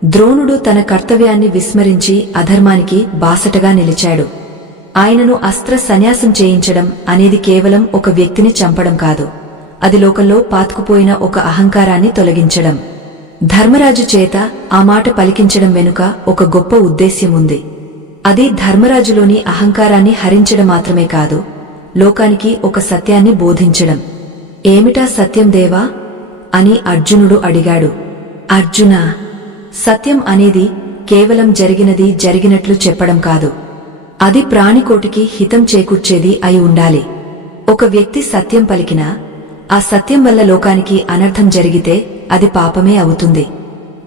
ద్రోణుడు తన కర్తవ్యాన్ని విస్మరించి అధర్మానికి బాసటగా నిలిచాడు. ఆయనను అస్త్ర సన్యాసం చేయించడం అనేది కేవలం ఒక వ్యక్తిని చంపడం కాదు, అది లోకంలో పాతుకుపోయిన ఒక అహంకారాన్ని తొలగించడం. ధర్మరాజు చేత ఆ మాట పలికించడం వెనుక ఒక గొప్ప ఉద్దేశ్యం ఉంది. అది ధర్మరాజులోని అహంకారాన్ని హరించడం మాత్రమే కాదు, లోకానికి ఒక సత్యాన్ని బోధించడం. ఏమిటా సత్యం దేవా అని అర్జునుడు అడిగాడు. అర్జునా, సత్యం అనేది కేవలం జరిగినది జరిగినట్లు చెప్పడం కాదు, అది ప్రాణికోటికి హితం చేకూర్చేది అయి ఉండాలి. ఒక వ్యక్తి సత్యం పలికినా ఆ సత్యం వల్ల లోకానికి అనర్థం జరిగితే అది పాపమే అవుతుంది.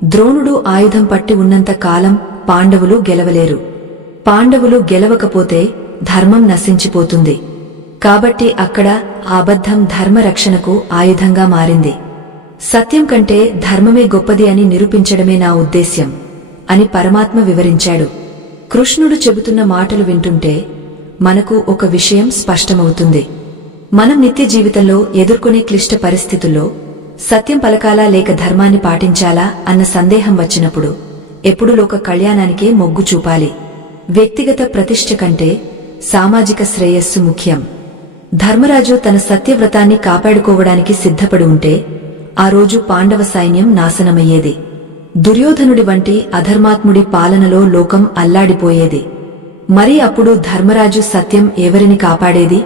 ద్రోణుడు ఆయుధం పట్టి ఉన్నంత కాలం పాండవులు గెలవలేరు. పాండవులు గెలవకపోతే ధర్మం నశించిపోతుంది. కాబట్టి అక్కడ ఆ అబద్ధం ధర్మరక్షణకు ఆయుధంగా మారింది. సత్యం కంటే ధర్మమే గొప్పది అని నిరూపించడమే నా ఉద్దేశ్యం అని పరమాత్మ వివరించాడు. కృష్ణుడు చెబుతున్న మాటలు వింటుంటే మనకు ఒక విషయం స్పష్టమవుతుంది. మనం నిత్య జీవితంలో ఎదుర్కొనే క్లిష్ట పరిస్థితుల్లో సత్యం పలకాలా లేక ధర్మాన్ని పాటించాలా అన్న సందేహం వచ్చినప్పుడు ఎప్పుడు లోక కళ్యాణానికే మొగ్గు చూపాలి. వ్యక్తిగత ప్రతిష్ఠ కంటే సామాజిక శ్రేయస్సు ముఖ్యం. ధర్మరాజు తన సత్యవ్రతాన్ని కాపాడుకోవడానికి సిద్ధపడి ఉంటే ఆ రోజు పాండవ సైన్యం నాశనమయ్యేది. దుర్యోధనుడి వంటి అధర్మాత్ముడి పాలనలో లోకం అల్లాడిపోయేది. మరి అప్పుడు ధర్మరాజు సత్యం ఎవరిని కాపాడేది?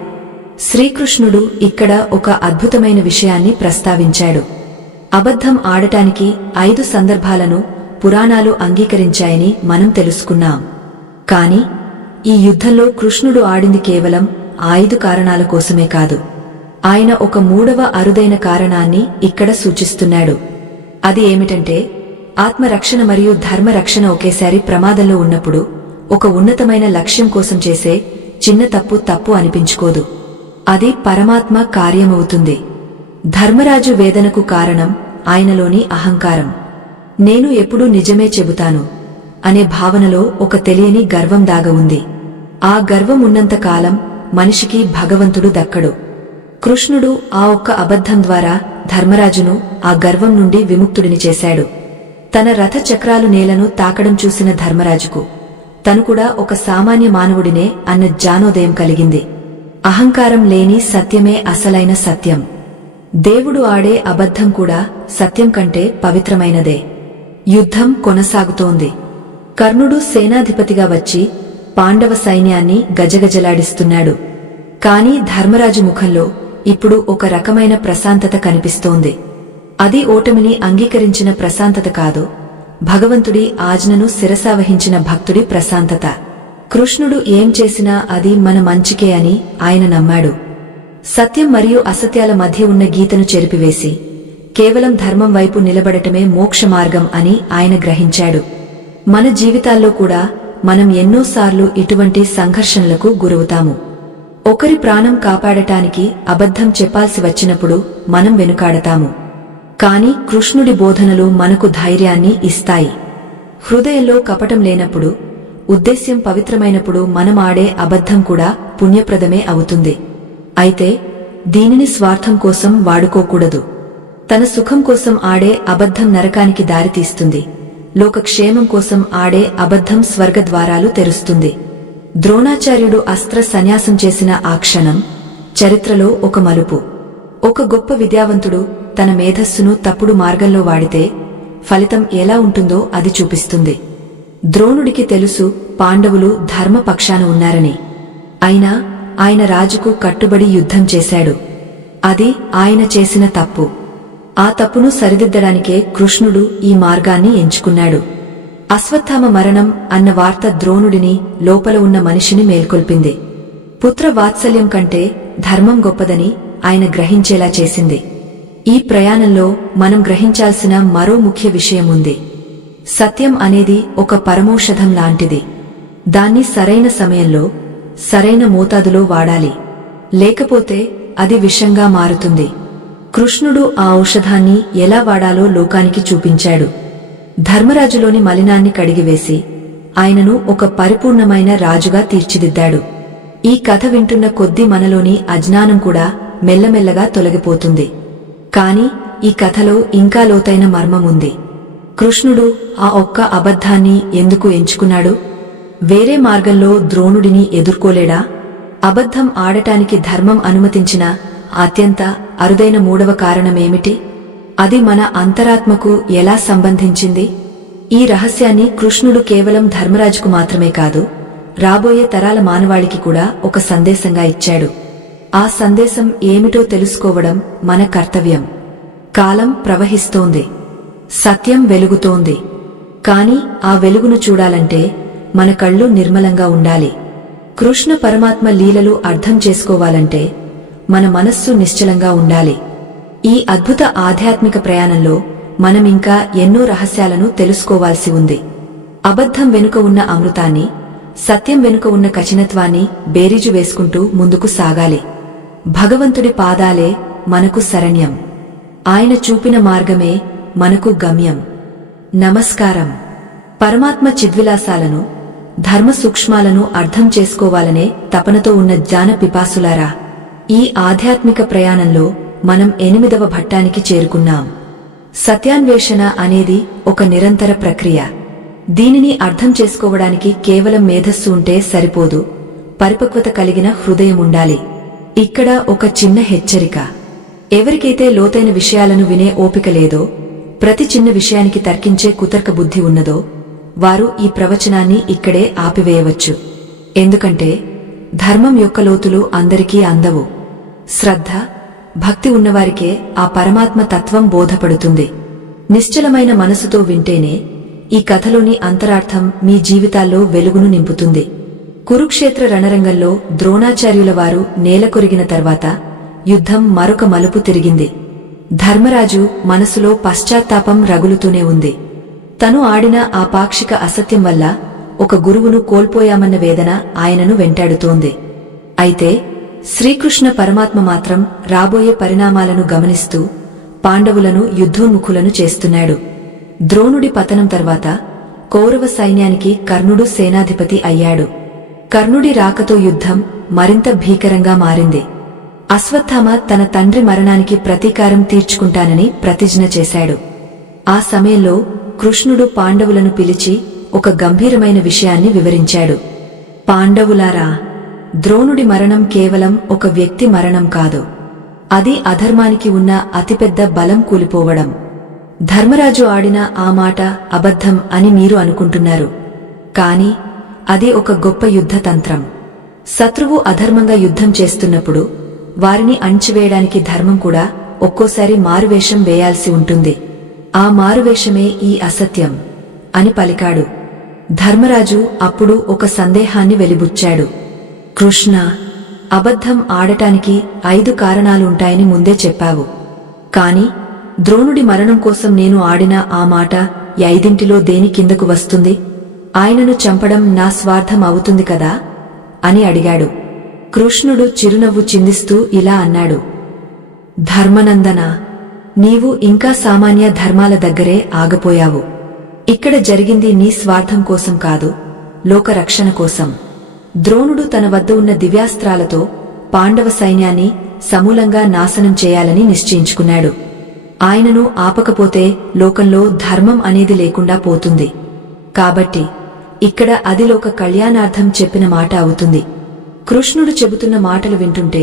శ్రీకృష్ణుడు ఇక్కడ ఒక అద్భుతమైన విషయాన్ని ప్రస్తావించాడు. అబద్ధం ఆడటానికి 5 సందర్భాలను పురాణాలు అంగీకరించాయని మనం తెలుసుకున్నాం. కాని ఈ యుద్ధంలో కృష్ణుడు ఆడింది కేవలం 5 కారణాల కోసమే కాదు. ఆయన ఒక 3వ అరుదైన కారణాన్ని ఇక్కడ సూచిస్తున్నాడు. అది ఏమిటంటే, ఆత్మరక్షణ మరియు ధర్మరక్షణ ఒకేసారి ప్రమాదంలో ఉన్నప్పుడు ఒక ఉన్నతమైన లక్ష్యం కోసం చేసే చిన్న తప్పు అనిపించుకోదు. అది పరమాత్మ కార్యమవుతుంది. ధర్మరాజు వేదనకు కారణం ఆయనలోని అహంకారం. నేను ఎప్పుడూ నిజమే చెబుతాను అనే భావనలో ఒక తెలియని గర్వం దాగ ఉంది. ఆ గర్వం ఉన్నంతకాలం మనిషికి భగవంతుడు దక్కడు. కృష్ణుడు ఆ ఒక్క అబద్ధం ద్వారా ధర్మరాజును ఆ గర్వం నుండి విముక్తుడిని చేశాడు. తన రథ చక్రాలు నేలను తాకడం చూసిన ధర్మరాజుకు తను కూడా ఒక సామాన్య మానవుడినే అన్న జ్ఞానోదయం కలిగింది. అహంకారం లేని సత్యమే అసలైన సత్యం. దేవుడు ఆడే అబద్ధం కూడా సత్యం కంటే పవిత్రమైనదే. యుద్ధం కొనసాగుతోంది. కర్ణుడు సేనాధిపతిగా వచ్చి పాండవ సైన్యాన్ని గజగజలాడిస్తున్నాడు. కాని ధర్మరాజు ముఖంలో ఇప్పుడు ఒక రకమైన ప్రశాంతత కనిపిస్తోంది. అది ఓటమిని అంగీకరించిన ప్రశాంతత కాదు, భగవంతుడి ఆజ్ఞను శిరసావహించిన భక్తుడి ప్రశాంతత. కృష్ణుడు ఏం చేసినా అది మన మంచికే అని ఆయన నమ్మాడు. సత్యం మరియు అసత్యాల మధ్య ఉన్న గీతను చెరిపివేసి కేవలం ధర్మం వైపు నిలబడటమే మోక్ష మార్గం అని ఆయన గ్రహించాడు. మన జీవితాల్లో కూడా మనం ఎన్నోసార్లు ఇటువంటి సంఘర్షణలకు గురవుతాము. ఒకరి ప్రాణం కాపాడటానికి అబద్ధం చెప్పాల్సి వచ్చినప్పుడు మనం వెనుకాడతాము. కాని కృష్ణుడి బోధనలు మనకు ధైర్యాన్ని ఇస్తాయి. హృదయంలో కపటం లేనప్పుడు, ఉద్దేశ్యం పవిత్రమైనప్పుడు మనం ఆడే అబద్ధం కూడా పుణ్యప్రదమే అవుతుంది. అయితే దీనిని స్వార్థం కోసం వాడుకోకూడదు. తన సుఖం కోసం ఆడే అబద్ధం నరకానికి దారితీస్తుంది. లోకక్షేమం కోసం ఆడే అబద్ధం స్వర్గద్వారాలు తెరుస్తుంది. ద్రోణాచార్యుడు అస్త్ర సన్యాసం చేసిన ఆ క్షణం చరిత్రలో ఒక మలుపు. ఒక గొప్ప విద్యావంతుడు తన మేధస్సును తప్పుడు మార్గంలో వాడితే ఫలితం ఎలా ఉంటుందో అది చూపిస్తుంది. ద్రోణుడికి తెలుసు పాండవులు ధర్మపక్షాన ఉన్నారని. అయినా ఆయన రాజుకు కట్టుబడి యుద్ధం చేశాడు. అది ఆయన చేసిన తప్పు. ఆ తప్పును సరిదిద్దడానికే కృష్ణుడు ఈ మార్గాన్ని ఎంచుకున్నాడు. అశ్వత్థామ మరణం అన్న వార్త ద్రోణుడిని, లోపల ఉన్న మనిషిని మేల్కొల్పింది. పుత్ర వాత్సల్యం కంటే ధర్మం గొప్పదని ఆయన గ్రహించేలా చేసింది. ఈ ప్రయాణంలో మనం గ్రహించాల్సిన మరో ముఖ్య విషయం ఉంది. సత్యం అనేది ఒక పరమౌషధం లాంటిది. దాన్ని సరైన సమయంలో, సరైన మోతాదులో వాడాలి. లేకపోతే అది విషంగా మారుతుంది. కృష్ణుడు ఆ ఔషధాన్ని ఎలా వాడాలో లోకానికి చూపించాడు. ధర్మరాజులోని మలినాన్ని కడిగివేసి ఆయనను ఒక పరిపూర్ణమైన రాజుగా తీర్చిదిద్దాడు. ఈ కథ వింటున్న కొద్దీ మనలోని అజ్ఞానం కూడా మెల్లమెల్లగా తొలగిపోతుంది. కాని ఈ కథలో ఇంకా లోతైన మర్మముంది. కృష్ణుడు ఆ ఒక్క అబద్ధాన్ని ఎందుకు ఎంచుకున్నాడు? వేరే మార్గంలో ద్రోణుడిని ఎదుర్కోలేడా? అబద్ధం ఆడటానికి ధర్మం అనుమతించిన అత్యంత అరుదైన 3వ కారణమేమిటి? అది మన అంతరాత్మకు ఎలా సంబంధించింది? ఈ రహస్యాన్ని కృష్ణుడు కేవలం ధర్మరాజుకు మాత్రమే కాదు, రాబోయే తరాల మానవాళికి కూడా ఒక సందేశంగా ఇచ్చాడు. ఆ సందేశం ఏమిటో తెలుసుకోవడం మన కర్తవ్యం. కాలం ప్రవహిస్తోంది. సత్యం వెలుగుతోంది. కాని ఆ వెలుగును చూడాలంటే మన కళ్ళు నిర్మలంగా ఉండాలి. కృష్ణ పరమాత్మ లీలలు అర్థం చేసుకోవాలంటే మన మనస్సు నిశ్చలంగా ఉండాలి. ఈ అద్భుత ఆధ్యాత్మిక ప్రయాణంలో మనమింకా ఎన్నో రహస్యాలను తెలుసుకోవాల్సి ఉంది. అబద్ధం వెనుక ఉన్న అమృతాన్ని, సత్యం వెనుక ఉన్న కఠినత్వాన్ని బేరీజు వేసుకుంటూ ముందుకు సాగాలి. భగవంతుడి పాదాలే మనకు శరణ్యం. ఆయన చూపిన మార్గమే మనకు గమ్యం. నమస్కారం. పరమాత్మ చిద్విలాసాలను, ధర్మ సూక్ష్మాలను అర్థం చేసుకోవాలనే తపనతో ఉన్న జ్ఞాన పిపాసులారా, ఈ ఆధ్యాత్మిక ప్రయాణంలో మనం 8వ ఘట్టానికి చేరుకున్నాం. సత్యాన్వేషణ అనేది ఒక నిరంతర ప్రక్రియ. దీనిని అర్థం చేసుకోవడానికి కేవలం మేధస్సు ఉంటే సరిపోదు, పరిపక్వత కలిగిన హృదయం ఉండాలి. ఇక్కడ ఒక చిన్న హెచ్చరిక. ఎవరికైతే లోతైన విషయాలను వినే ఓపిక లేదో, ప్రతి చిన్న విషయానికి తర్కించే కుతర్క బుద్ధి ఉన్నదో వారు ఈ ప్రవచనాన్ని ఇక్కడే ఆపివేయవచ్చు. ఎందుకంటే ధర్మం యొక్క లోతులు అందరికీ అందవు. శ్రద్ధ, భక్తి ఉన్నవారికే ఆ పరమాత్మ తత్వం బోధపడుతుంది. నిశ్చలమైన మనసుతో వింటేనే ఈ కథలోని అంతరార్థం మీ జీవితాల్లో వెలుగును నింపుతుంది. కురుక్షేత్ర రణరంగంలో ద్రోణాచార్యుల వారు నేలకొరిగిన తర్వాత యుద్ధం మరొక మలుపు తిరిగింది. ధర్మరాజు మనసులో పశ్చాత్తాపం రగులుతూనే ఉంది. తను ఆడిన ఆ పాక్షిక అసత్యం వల్ల ఒక గురువును కోల్పోయామన్న వేదన ఆయనను వెంటాడుతోంది. అయితే శ్రీకృష్ణ పరమాత్మ మాత్రం రాబోయే పరిణామాలను గమనిస్తూ పాండవులను యుద్ధోన్ముఖులను చేస్తున్నాడు. ద్రోణుడి పతనం తర్వాత కౌరవ సైన్యానికి కర్ణుడు సేనాధిపతి అయ్యాడు. కర్ణుడి రాకతో యుద్ధం మరింత భీకరంగా మారింది. అశ్వత్థామ తన తండ్రి మరణానికి ప్రతీకారం తీర్చుకుంటానని ప్రతిజ్ఞ చేశాడు. ఆ సమయంలో కృష్ణుడు పాండవులను పిలిచి ఒక గంభీరమైన విషయాన్ని వివరించాడు. పాండవులారా, ద్రోణుడి మరణం కేవలం ఒక వ్యక్తి మరణం కాదు. అది అధర్మానికి ఉన్న అతిపెద్ద బలం కూలిపోవడం. ధర్మరాజు ఆడిన ఆ మాట అబద్ధం అని మీరు అనుకుంటున్నారు. కాని అది ఒక గొప్ప యుద్ధ తంత్రం. శత్రువు అధర్మంగా యుద్ధం చేస్తున్నప్పుడు వారిని అణచివేయడానికి ధర్మం కూడా ఒక్కోసారి మారువేషం వేయాల్సి ఉంటుంది. ఆ మారువేషమే ఈ అసత్యం అని పలికాడు. ధర్మరాజు అప్పుడు ఒక సందేహాన్ని వెలిబుచ్చాడు. కృష్ణ, అబద్ధం ఆడటానికి 5 కారణాలుంటాయని ముందే చెప్పావు. కాని ద్రోణుడి మరణం కోసం నేను ఆడిన ఆ మాట 5లో దేని కిందకు వస్తుంది? ఆయనను చంపడం నా స్వార్థం అవుతుంది కదా అని అడిగాడు. కృష్ణుడు చిరునవ్వు చిందిస్తూ ఇలా అన్నాడు. ధర్మనందన, నీవు ఇంకా సామాన్య ధర్మాల దగ్గరే ఆగపోయావు. ఇక్కడ జరిగింది నీ స్వార్థం కోసం కాదు, లోకరక్షణ కోసం. ద్రోణుడు తన వద్ద ఉన్న దివ్యాస్త్రాలతో పాండవ సైన్యాన్ని సమూలంగా నాశనం చేయాలని నిశ్చయించుకున్నాడు. ఆయనను ఆపకపోతే లోకంలో ధర్మం అనేది లేకుండా పోతుంది. కాబట్టి ఇక్కడ అది లోక కళ్యాణార్థం చెప్పిన మాట అవుతుంది. కృష్ణుడు చెబుతున్న మాటలు వింటుంటే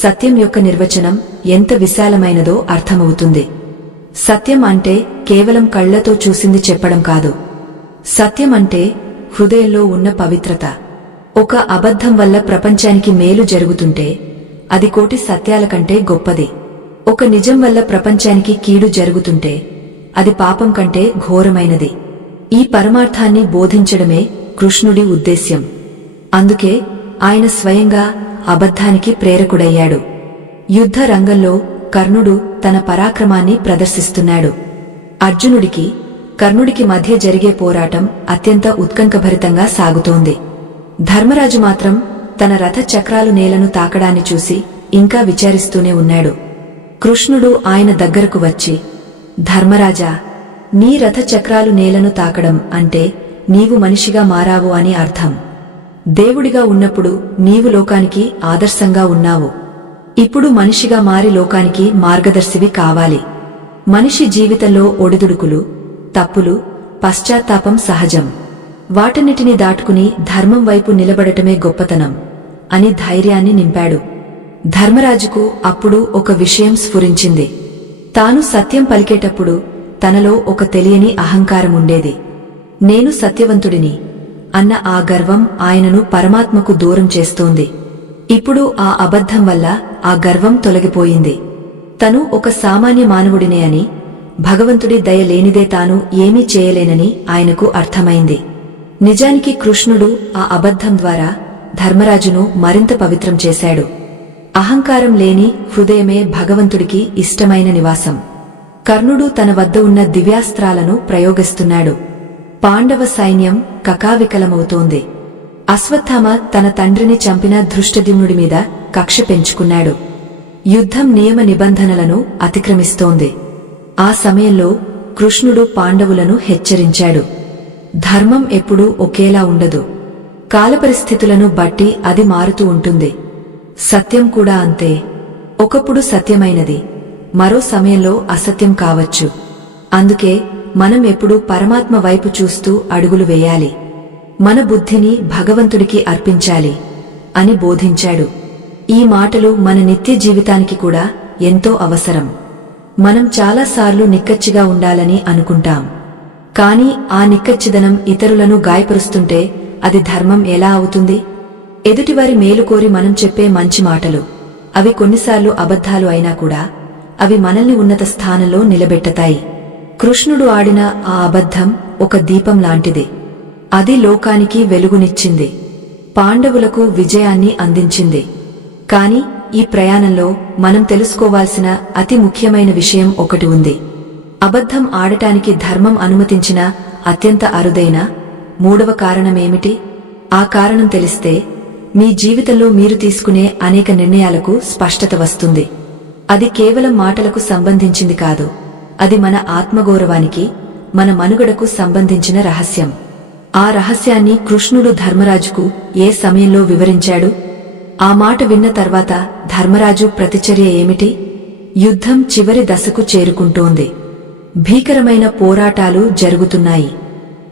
సత్యం యొక్క నిర్వచనం ఎంత విశాలమైనదో అర్థమవుతుంది. సత్యం అంటే కేవలం కళ్లతో చూసింది చెప్పడం కాదు. సత్యం అంటే హృదయంలో ఉన్న పవిత్రత. ఒక అబద్ధం వల్ల ప్రపంచానికి మేలు జరుగుతుంటే అది కోటి సత్యాల కంటే గొప్పది. ఒక నిజం వల్ల ప్రపంచానికి కీడు జరుగుతుంటే అది పాపం కంటే ఘోరమైనది. ఈ పరమార్థాన్ని బోధించడమే కృష్ణుడి ఉద్దేశ్యం. అందుకే ఆయన స్వయంగా అబద్ధానికి ప్రేరకుడయ్యాడు. యుద్ధ రంగంలో కర్ణుడు తన పరాక్రమాన్ని ప్రదర్శిస్తున్నాడు. అర్జునుడికి కర్ణుడికి మధ్య జరిగే పోరాటం అత్యంత ఉత్కంఠభరితంగా సాగుతోంది. ధర్మరాజు మాత్రం తన రథ చక్రాలు నేలను తాకడాన్ని చూసి ఇంకా విచారిస్తూనే ఉన్నాడు. కృష్ణుడు ఆయన దగ్గరకు వచ్చి, ధర్మరాజా, నీ రథ చక్రాలు నేలను తాకడం అంటే నీవు మనిషిగా మారావు అని అర్థం. దేవుడిగా ఉన్నప్పుడు నీవు లోకానికి ఆదర్శంగా ఉన్నావు. ఇప్పుడు మనిషిగా మారి లోకానికి మార్గదర్శివి కావాలి. మనిషి జీవితంలో ఒడిదుడుకులు, తప్పులు, పశ్చాత్తాపం సహజం. వాటన్నిటినీ దాటుకుని ధర్మం వైపు నిలబడటమే గొప్పతనం అని ధైర్యాన్ని నింపాడు. ధర్మరాజుకు అప్పుడు ఒక విషయం స్ఫురించింది. తాను సత్యం పలికేటప్పుడు తనలో ఒక తెలియని అహంకారముండేది. నేను సత్యవంతుడిని అన్న ఆ గర్వం ఆయనను పరమాత్మకు దూరం చేస్తోంది. ఇప్పుడు ఆ అబద్ధం వల్ల ఆ గర్వం తొలగిపోయింది. తను ఒక సామాన్య మానవుడినే అని, భగవంతుడి దయ లేనిదే తాను ఏమీ చేయలేనని ఆయనకు అర్థమైంది. నిజానికి కృష్ణుడు ఆ అబద్ధం ద్వారా ధర్మరాజును మరింత పవిత్రం చేశాడు. అహంకారం లేని హృదయమే భగవంతుడికి ఇష్టమైన నివాసం. కర్ణుడు తన వద్ద ఉన్న దివ్యాస్త్రాలను ప్రయోగిస్తున్నాడు. పాండవ సైన్యం కకావికలమవుతోంది. అశ్వత్థామ తన తండ్రిని చంపిన ధృష్టద్యుమ్నుడి మీద కక్ష పెంచుకున్నాడు. యుద్ధం నియమ నిబంధనలను అతిక్రమిస్తోంది. ఆ సమయంలో కృష్ణుడు పాండవులను హెచ్చరించాడు. ధర్మం ఎప్పుడూ ఒకేలా ఉండదు. కాలపరిస్థితులను బట్టి అది మారుతూ ఉంటుంది. సత్యం కూడా అంతే. ఒకప్పుడు సత్యమైనది మరో సమయంలో అసత్యం కావచ్చు. అందుకే మనం ఎప్పుడూ పరమాత్మ వైపు చూస్తూ అడుగులు వేయాలి. మన బుద్ధిని భగవంతుడికి అర్పించాలి అని బోధించాడు. ఈ మాటలు మన నిత్య జీవితానికి కూడా ఎంతో అవసరం. మనం చాలాసార్లు నిక్కచ్చిగా ఉండాలని అనుకుంటాం. కాని ఆ నిక్కచ్చిదనం ఇతరులను గాయపరుస్తుంటే అది ధర్మం ఎలా అవుతుంది? ఎదుటివారి మేలు కోరి మనం చెప్పే మంచి మాటలు, అవి కొన్నిసార్లు అబద్ధాలు అయినా కూడా అవి మనల్ని ఉన్నత స్థానంలో నిలబెట్టతాయి. కృష్ణుడు ఆడిన ఆ అబద్ధం ఒక దీపం లాంటిది. అది లోకానికి వెలుగునిచ్చింది, పాండవులకు విజయాన్ని అందించింది. కాని ఈ ప్రయాణంలో మనం తెలుసుకోవాల్సిన అతి ముఖ్యమైన విషయం ఒకటి ఉంది. అబద్ధం ఆడటానికి ధర్మం అనుమతించిన అత్యంత అరుదైన మూడవ కారణమేమిటి? ఆ కారణం తెలిస్తే మీ జీవితంలో మీరు తీసుకునే అనేక నిర్ణయాలకు స్పష్టత వస్తుంది. అది కేవలం మాటలకు సంబంధించింది కాదు, అది మన ఆత్మగౌరవానికి, మన మనుగడకు సంబంధించిన రహస్యం. ఆ రహస్యాన్ని కృష్ణుడు ధర్మరాజుకు ఏ సమయంలో వివరించాడు? ఆ మాట విన్న తర్వాత ధర్మరాజు ప్రతిచర్య ఏమిటి? యుద్ధం చివరి దశకు చేరుకుంటోంది. భీకరమైన పోరాటాలు జరుగుతున్నాయి.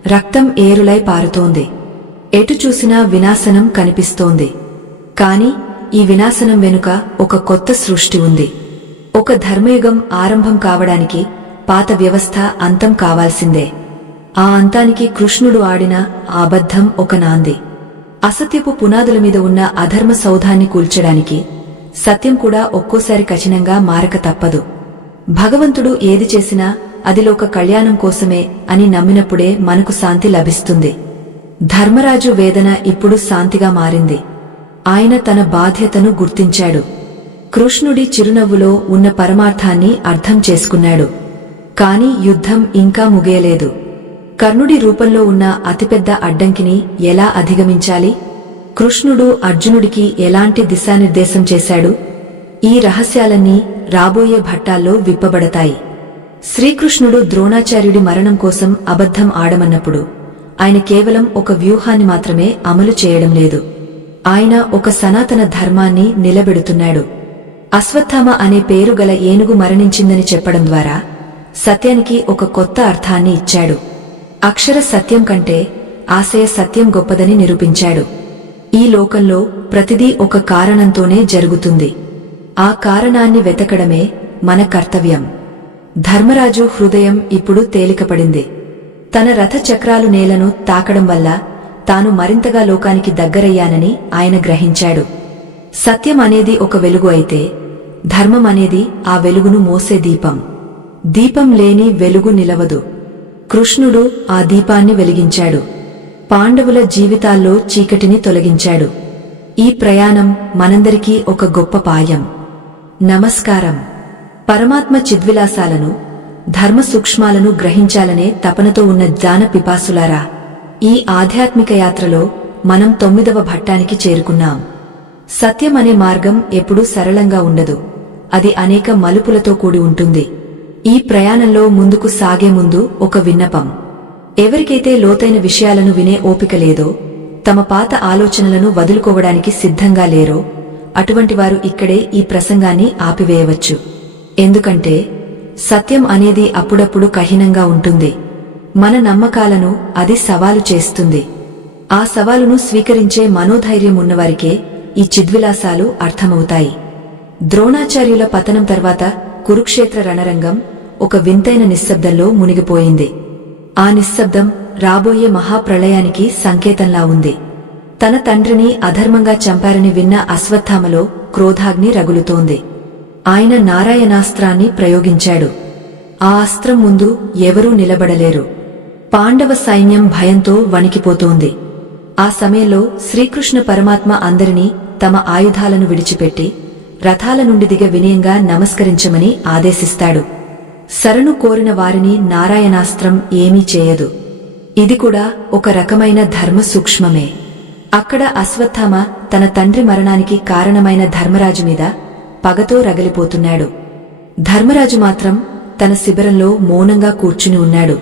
రక్తం ఏరులై పారుతోంది. ఎటు చూసినా వినాశనం కనిపిస్తోంది. కాని ఈ వినాశనం వెనుక ఒక కొత్త సృష్టి ఉంది. ఒక ధర్మయుగం ఆరంభం కావడానికి పాత వ్యవస్థ అంతం కావాల్సిందే. ఆ అంతానికి కృష్ణుడు ఆడిన ఆ అబద్ధం ఒక నాంది. అసత్యపు పునాదుల మీద ఉన్న అధర్మ సౌధాన్ని కూల్చడానికి సత్యం కూడా ఒక్కోసారి కఠినంగా మారక తప్పదు. భగవంతుడు ఏది చేసినా అది లోక కళ్యాణం కోసమే అని నమ్మినప్పుడే మనకు శాంతి లభిస్తుంది. ధర్మరాజు వేదన ఇప్పుడు శాంతిగా మారింది. ఆయన తన బాధ్యతను గుర్తించాడు. కృష్ణుడి చిరునవ్వులో ఉన్న పరమార్థాన్ని అర్థం చేసుకున్నాడు. కాని యుద్ధం ఇంకా ముగియలేదు. కర్ణుడి రూపంలో ఉన్న అతిపెద్ద అడ్డంకిని ఎలా అధిగమించాలి? కృష్ణుడు అర్జునుడికి ఎలాంటి దిశానిర్దేశం చేశాడు? ఈ రహస్యాలన్నీ రాబోయే ఘట్టాల్లో విప్పబడతాయి. శ్రీకృష్ణుడు ద్రోణాచార్యుడి మరణం కోసం అబద్ధం ఆడమన్నప్పుడు ఆయన కేవలం ఒక వ్యూహాన్ని మాత్రమే అమలు చేయడం లేదు. ఆయన ఒక సనాతన ధర్మాన్ని నిలబెడుతున్నాడు. అశ్వత్థామ అనే పేరు గల ఏనుగు మరణించిందని చెప్పడం ద్వారా సత్యానికి ఒక కొత్త అర్థాన్ని ఇచ్చాడు. అక్షర సత్యం కంటే ఆశయ సత్యం గొప్పదని నిరూపించాడు. ఈ లోకంలో ప్రతిదీ ఒక కారణంతోనే జరుగుతుంది. ఆ కారణాన్ని వెతకడమే మన కర్తవ్యం. ధర్మరాజు హృదయం ఇప్పుడు తేలికపడింది. తన రథ చక్రాలు నేలను తాకడం వల్ల తాను మరింతగా లోకానికి దగ్గరయ్యానని ఆయన గ్రహించాడు. సత్యం అనేది ఒక వెలుగు అయితే ధర్మం అనేది ఆ వెలుగును మోసే దీపం. దీపం లేని వెలుగు నిలవదు. కృష్ణుడు ఆ దీపాన్ని వెలిగించాడు. పాండవుల జీవితాల్లో చీకటిని తొలగించాడు. ఈ ప్రయాణం మనందరికీ ఒక గొప్ప పాయం. నమస్కారం. పరమాత్మ చిద్విలాసాలను, ధర్మ సూక్ష్మాలను గ్రహించాలనే తపనతో ఉన్న జ్ఞాన పిపాసులారా, ఈ ఆధ్యాత్మిక యాత్రలో మనం 9వ ఘట్టానికి చేరుకున్నాం. సత్యం అనే మార్గం ఎప్పుడూ సరళంగా ఉండదు. అది అనేక మలుపులతో కూడి ఉంటుంది. ఈ ప్రయాణంలో ముందుకు సాగే ముందు ఒక విన్నపం. ఎవరికైతే లోతైన విషయాలను వినే ఓపిక లేదో, తమ పాత ఆలోచనలను వదులుకోవడానికి సిద్ధంగా లేరో, అటువంటి వారు ఇక్కడే ఈ ప్రసంగాన్ని ఆపివేయవచ్చు. ఎందుకంటే సత్యం అనేది అప్పుడప్పుడు కఠినంగా ఉంటుంది. మన నమ్మకాలను అది సవాలు చేస్తుంది. ఆ సవాలును స్వీకరించే మనోధైర్యం ఉన్నవారికే ఈ చిద్విలాసాలు అర్థమవుతాయి. ద్రోణాచార్యుల పతనం తర్వాత కురుక్షేత్ర రణరంగం ఒక వింతైన నిశ్శబ్దంలో మునిగిపోయింది. ఆ నిశ్శబ్దం రాబోయే మహాప్రళయానికి సంకేతంలా ఉంది. తన తండ్రిని అధర్మంగా చంపారని విన్న అశ్వత్థామలో క్రోధాగ్ని రగులుతోంది. ఆయన నారాయణాస్త్రాన్ని ప్రయోగించాడు. ఆ అస్త్రం ముందు ఎవరూ నిలబడలేరు. పాండవ సైన్యం భయంతో వణికిపోతోంది. ఆ సమయంలో శ్రీకృష్ణ పరమాత్మ అందరినీ తమ ఆయుధాలను విడిచిపెట్టి రథాల నుండి దిగ వినయంగా నమస్కరించమని ఆదేశిస్తాడు. శరణు కోరిన వారిని నారాయణాస్త్రం ఏమీ చేయదు. ఇది కూడా ఒక రకమైన ధర్మ సూక్ష్మమే. అక్కడ అశ్వత్థామ తన తండ్రి మరణానికి కారణమైన ధర్మరాజు మీద పగతో రగిలిపోతున్నాడు. ధర్మరాజు మాత్రం తన శిబిరంలో మౌనంగా కూర్చుని ఉన్నాడు.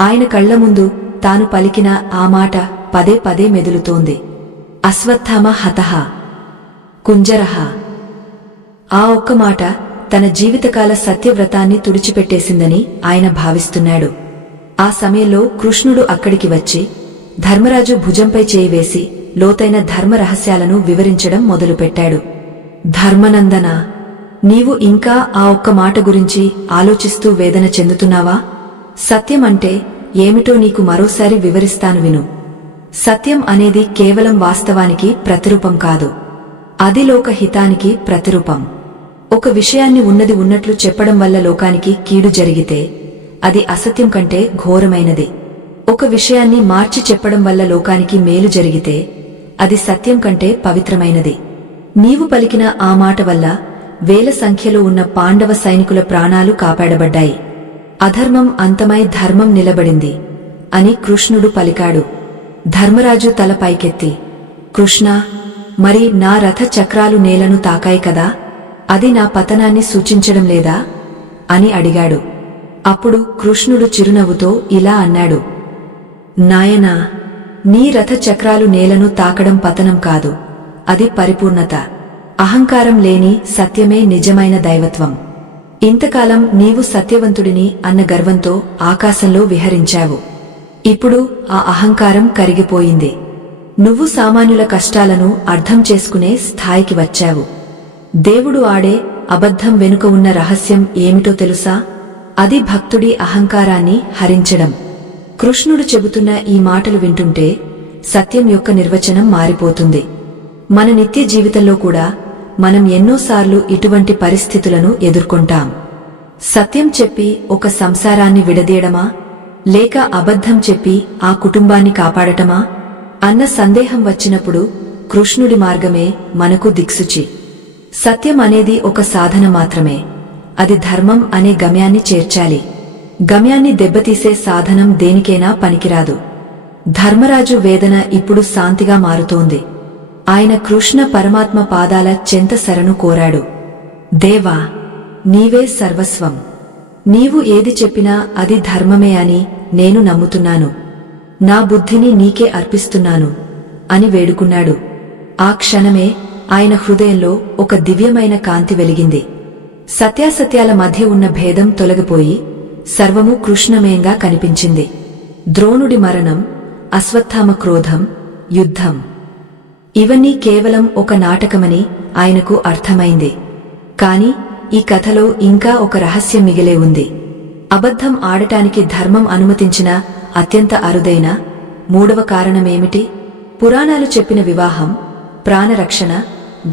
ఆయన కళ్ల ముందు తాను పలికిన ఆ మాట పదే పదే మెదులుతోంది. అశ్వత్థామ హతః కుంజరః. ఆ ఒక్క మాట తన జీవితకాల సత్యవ్రతాన్ని తుడిచిపెట్టేసిందని ఆయన భావిస్తున్నాడు. ఆ సమయంలో కృష్ణుడు అక్కడికి వచ్చి ధర్మరాజు భుజంపై చేయి వేసి లోతైన ధర్మ రహస్యాలను వివరించడం మొదలుపెట్టాడు. ధర్మనందన, నీవు ఇంకా ఆ ఒక్క మాట గురించి ఆలోచిస్తూ వేదన చెందుతున్నావా? సత్యం అంటే ఏమిటో నీకు మరోసారి వివరిస్తాను విను. సత్యం అనేది కేవలం వాస్తవానికి ప్రతిరూపం కాదు. అది లోకహితానికి ప్రతిరూపం. ఒక విషయాన్ని ఉన్నది ఉన్నట్లు చెప్పడం వల్ల లోకానికి కీడు జరిగితే అది అసత్యం కంటే ఘోరమైనది. ఒక విషయాన్ని మార్చి చెప్పడం వల్ల లోకానికి మేలు జరిగితే అది సత్యం కంటే పవిత్రమైనది. నీవు పలికిన ఆ మాట వల్ల వేల సంఖ్యలో ఉన్న పాండవ సైనికుల ప్రాణాలు కాపాడబడ్డాయి. అధర్మం అంతమై ధర్మం నిలబడింది అని కృష్ణుడు పలికాడు. ధర్మరాజు తల పైకెత్తి, కృష్ణా, మరి నా రథ చక్రాలు నేలను తాకాయి కదా, అది నా పతనాన్ని సూచించడం లేదా అని అడిగాడు. అప్పుడు కృష్ణుడు చిరునవ్వుతో ఇలా అన్నాడు, నాయనా, నీ రథ చక్రాలు నేలను తాకడం పతనం కాదు, అది పరిపూర్ణత. అహంకారం లేని సత్యమే నిజమైన దైవత్వం. ఇంతకాలం నీవు సత్యవంతుడిని అన్న గర్వంతో ఆకాశంలో విహరించావు. ఇప్పుడు ఆ అహంకారం కరిగిపోయింది. నువ్వు సామాన్యుల కష్టాలను అర్థం చేసుకునే స్థాయికి వచ్చావు. దేవుడు ఆడే అబద్ధం వెనుక ఉన్న రహస్యం ఏమిటో తెలుసా? అది భక్తుడి అహంకారాన్ని హరించడం. కృష్ణుడు చెబుతున్న ఈ మాటలు వింటుంటే సత్యం యొక్క నిర్వచనం మారిపోతుంది. మన నిత్య జీవితంలో కూడా మనం ఎన్నోసార్లు ఇటువంటి పరిస్థితులను ఎదుర్కొంటాం. సత్యం చెప్పి ఒక సంసారాన్ని విడదీయడమా, లేక అబద్ధం చెప్పి ఆ కుటుంబాన్ని కాపాడటమా అన్న సందేహం వచ్చినప్పుడు కృష్ణుడి మార్గమే మనకు దిక్సూచి. సత్యం అనేది ఒక సాధన మాత్రమే. అది ధర్మం అనే గమ్యాన్ని చేర్చాలి. గమ్యాన్ని దెబ్బతీసే సాధనం దేనికైనా పనికిరాదు. ధర్మరాజు వేదన ఇప్పుడు శాంతిగా మారుతోంది. ఆయన కృష్ణ పరమాత్మ పాదాల చెంత శరణు కోరాడు. దేవా, నీవే సర్వస్వం. నీవు ఏది చెప్పినా అది ధర్మమే అని నేను నమ్ముతున్నాను. నా బుద్ధిని నీకే అర్పిస్తున్నాను అని వేడుకున్నాడు. ఆ క్షణమే ఆయన హృదయంలో ఒక దివ్యమైన కాంతి వెలిగింది. సత్యాసత్యాల మధ్య ఉన్న భేదం తొలగిపోయి సర్వము కృష్ణమయంగా కనిపించింది. ద్రోణుడి మరణం, అశ్వత్థామ క్రోధం, యుద్ధం, ఇవన్నీ కేవలం ఒక నాటకమని ఆయనకు అర్థమైంది. కాని ఈ కథలో ఇంకా ఒక రహస్యం మిగిలే ఉంది. అబద్ధం ఆడటానికి ధర్మం అనుమతించిన అత్యంత అరుదైన మూడవ కారణమేమిటి? పురాణాలు చెప్పిన వివాహం, ప్రాణరక్షణ,